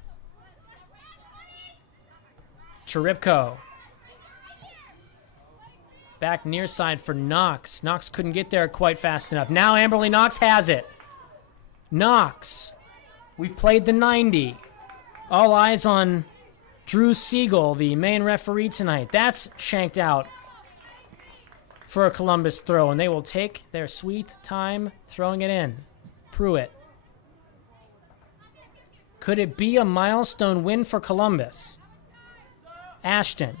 Cheripko. Back near side for Knox. Knox couldn't get there quite fast enough. Now Amberly Knox has it. Knox. We've played the 90. All eyes on Drew Siegel, the main referee tonight. That's shanked out for a Columbus throw, and they will take their sweet time throwing it in. Pruitt. Could it be a milestone win for Columbus? Ashton.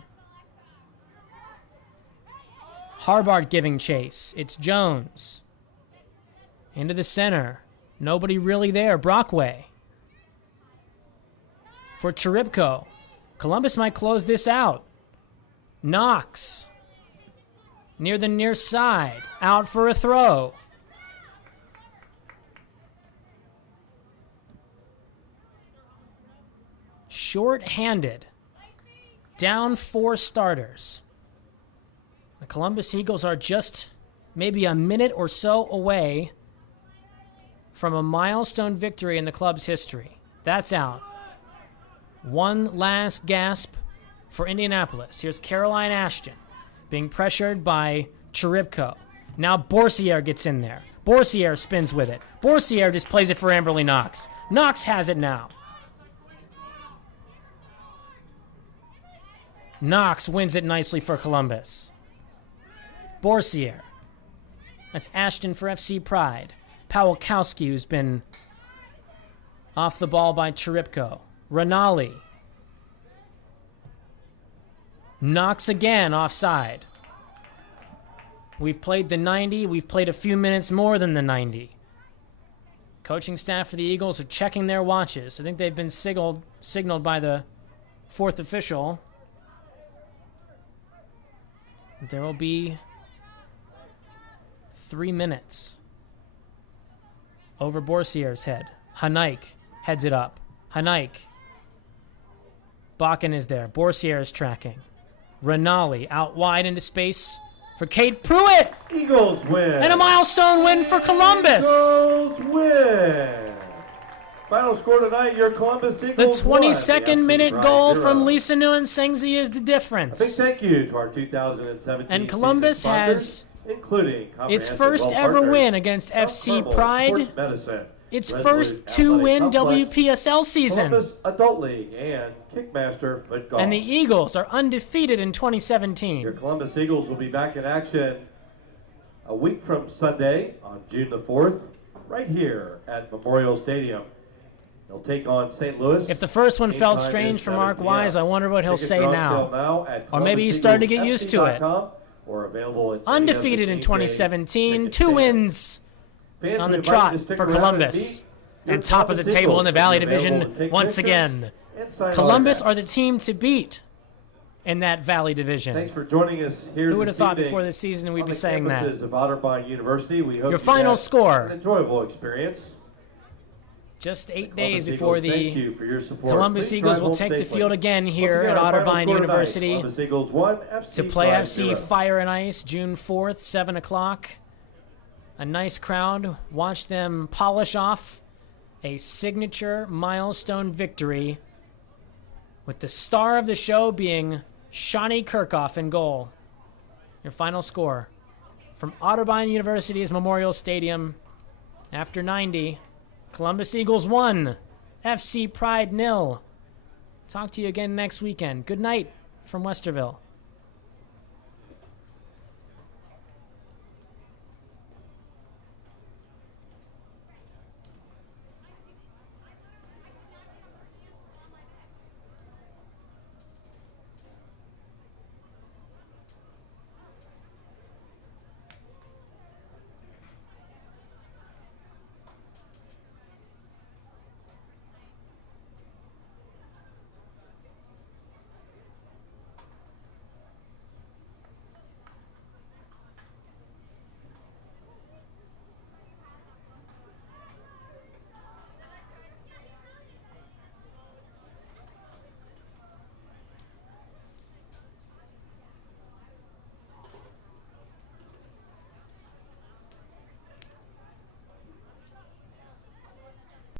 Harbart giving chase. It's Jones. Into the center. Nobody really there. Brockway. For Cheripko. Columbus might close this out. Knox. Near the near side. Out for a throw. Short-handed. Down 4 starters. The Columbus Eagles are just maybe a minute or so away from a milestone victory in the club's history. That's out. One last gasp for Indianapolis. Here's Caroline Ashton being pressured by Cheripko. Now Borsier gets in there. Borsier spins with it. Borsier just plays it for Amberly Knox. Knox has it now. Knox wins it nicely for Columbus. Borsier. That's Ashton for FC Pride. Pawlikowski, who's been off the ball by Cheripko. Ranali. Knox again offside. We've played the 90. We've played a few minutes more than the 90. Coaching staff for the Eagles are checking their watches. I think they've been signaled by the 4th official. There will be 3 minutes. Over Borsier's head. Hanaik heads it up. Hanaik. Bakken is there. Borsier is tracking. Ranali out wide into space for Kate Pruitt. Eagles win. And a milestone win for Columbus. Eagles win. Final score tonight, your Columbus The Eagles 22nd minute goal from Lisa. Lisa Nguyen-Sengzi is the A big difference. thank you to our 2017 And Columbus season sponsors, has including its Comprehensive first Well ever Partners, win against Mount FC Carmel Pride. Sports Medicine, Its Resolute first Athletic 2-win Complex, WPSL season. Columbus Adult League, and Kickmaster Foot Golf. And the Eagles are undefeated in Your 2017. Columbus Eagles will be back in action a week from Sunday on June the 4th, right here at Memorial Stadium. They'll take on St. Louis. If the first one Game felt time strange is for 7 Mark p.m. Wise, I wonder what he'll Tickets say are on now. sale now at Or maybe he's starting to get used to it. ColumbusEaglesFC.com, or available at Undefeated in 2017, 2 wins on the trot for Columbus. And top of the table in the Valley Division once again. Columbus are the team to beat in that Valley Division. Thanks for joining us here. Who would have this thought evening before the season we'd on be the saying that? campuses of Otterbein University. We hope Your you final had score. an enjoyable experience. Just 8 Columbus days before Eagles, thank the you for your support. Columbus Please Eagles drive will home take the safely. field again Once here again, at our final Otterbein score tonight, University Columbus Eagles 1, FC to play Pride FC 0. Fire and Ice June 4th, 7 o'clock. A nice crowd. Watch them polish off a signature milestone victory with the star of the show being Shawnee Kirkhoff in goal. Your final score from Otterbein University's Memorial Stadium after 90. Columbus Eagles 1, FC Pride 0. Talk to you again next weekend. Good night. from Westerville.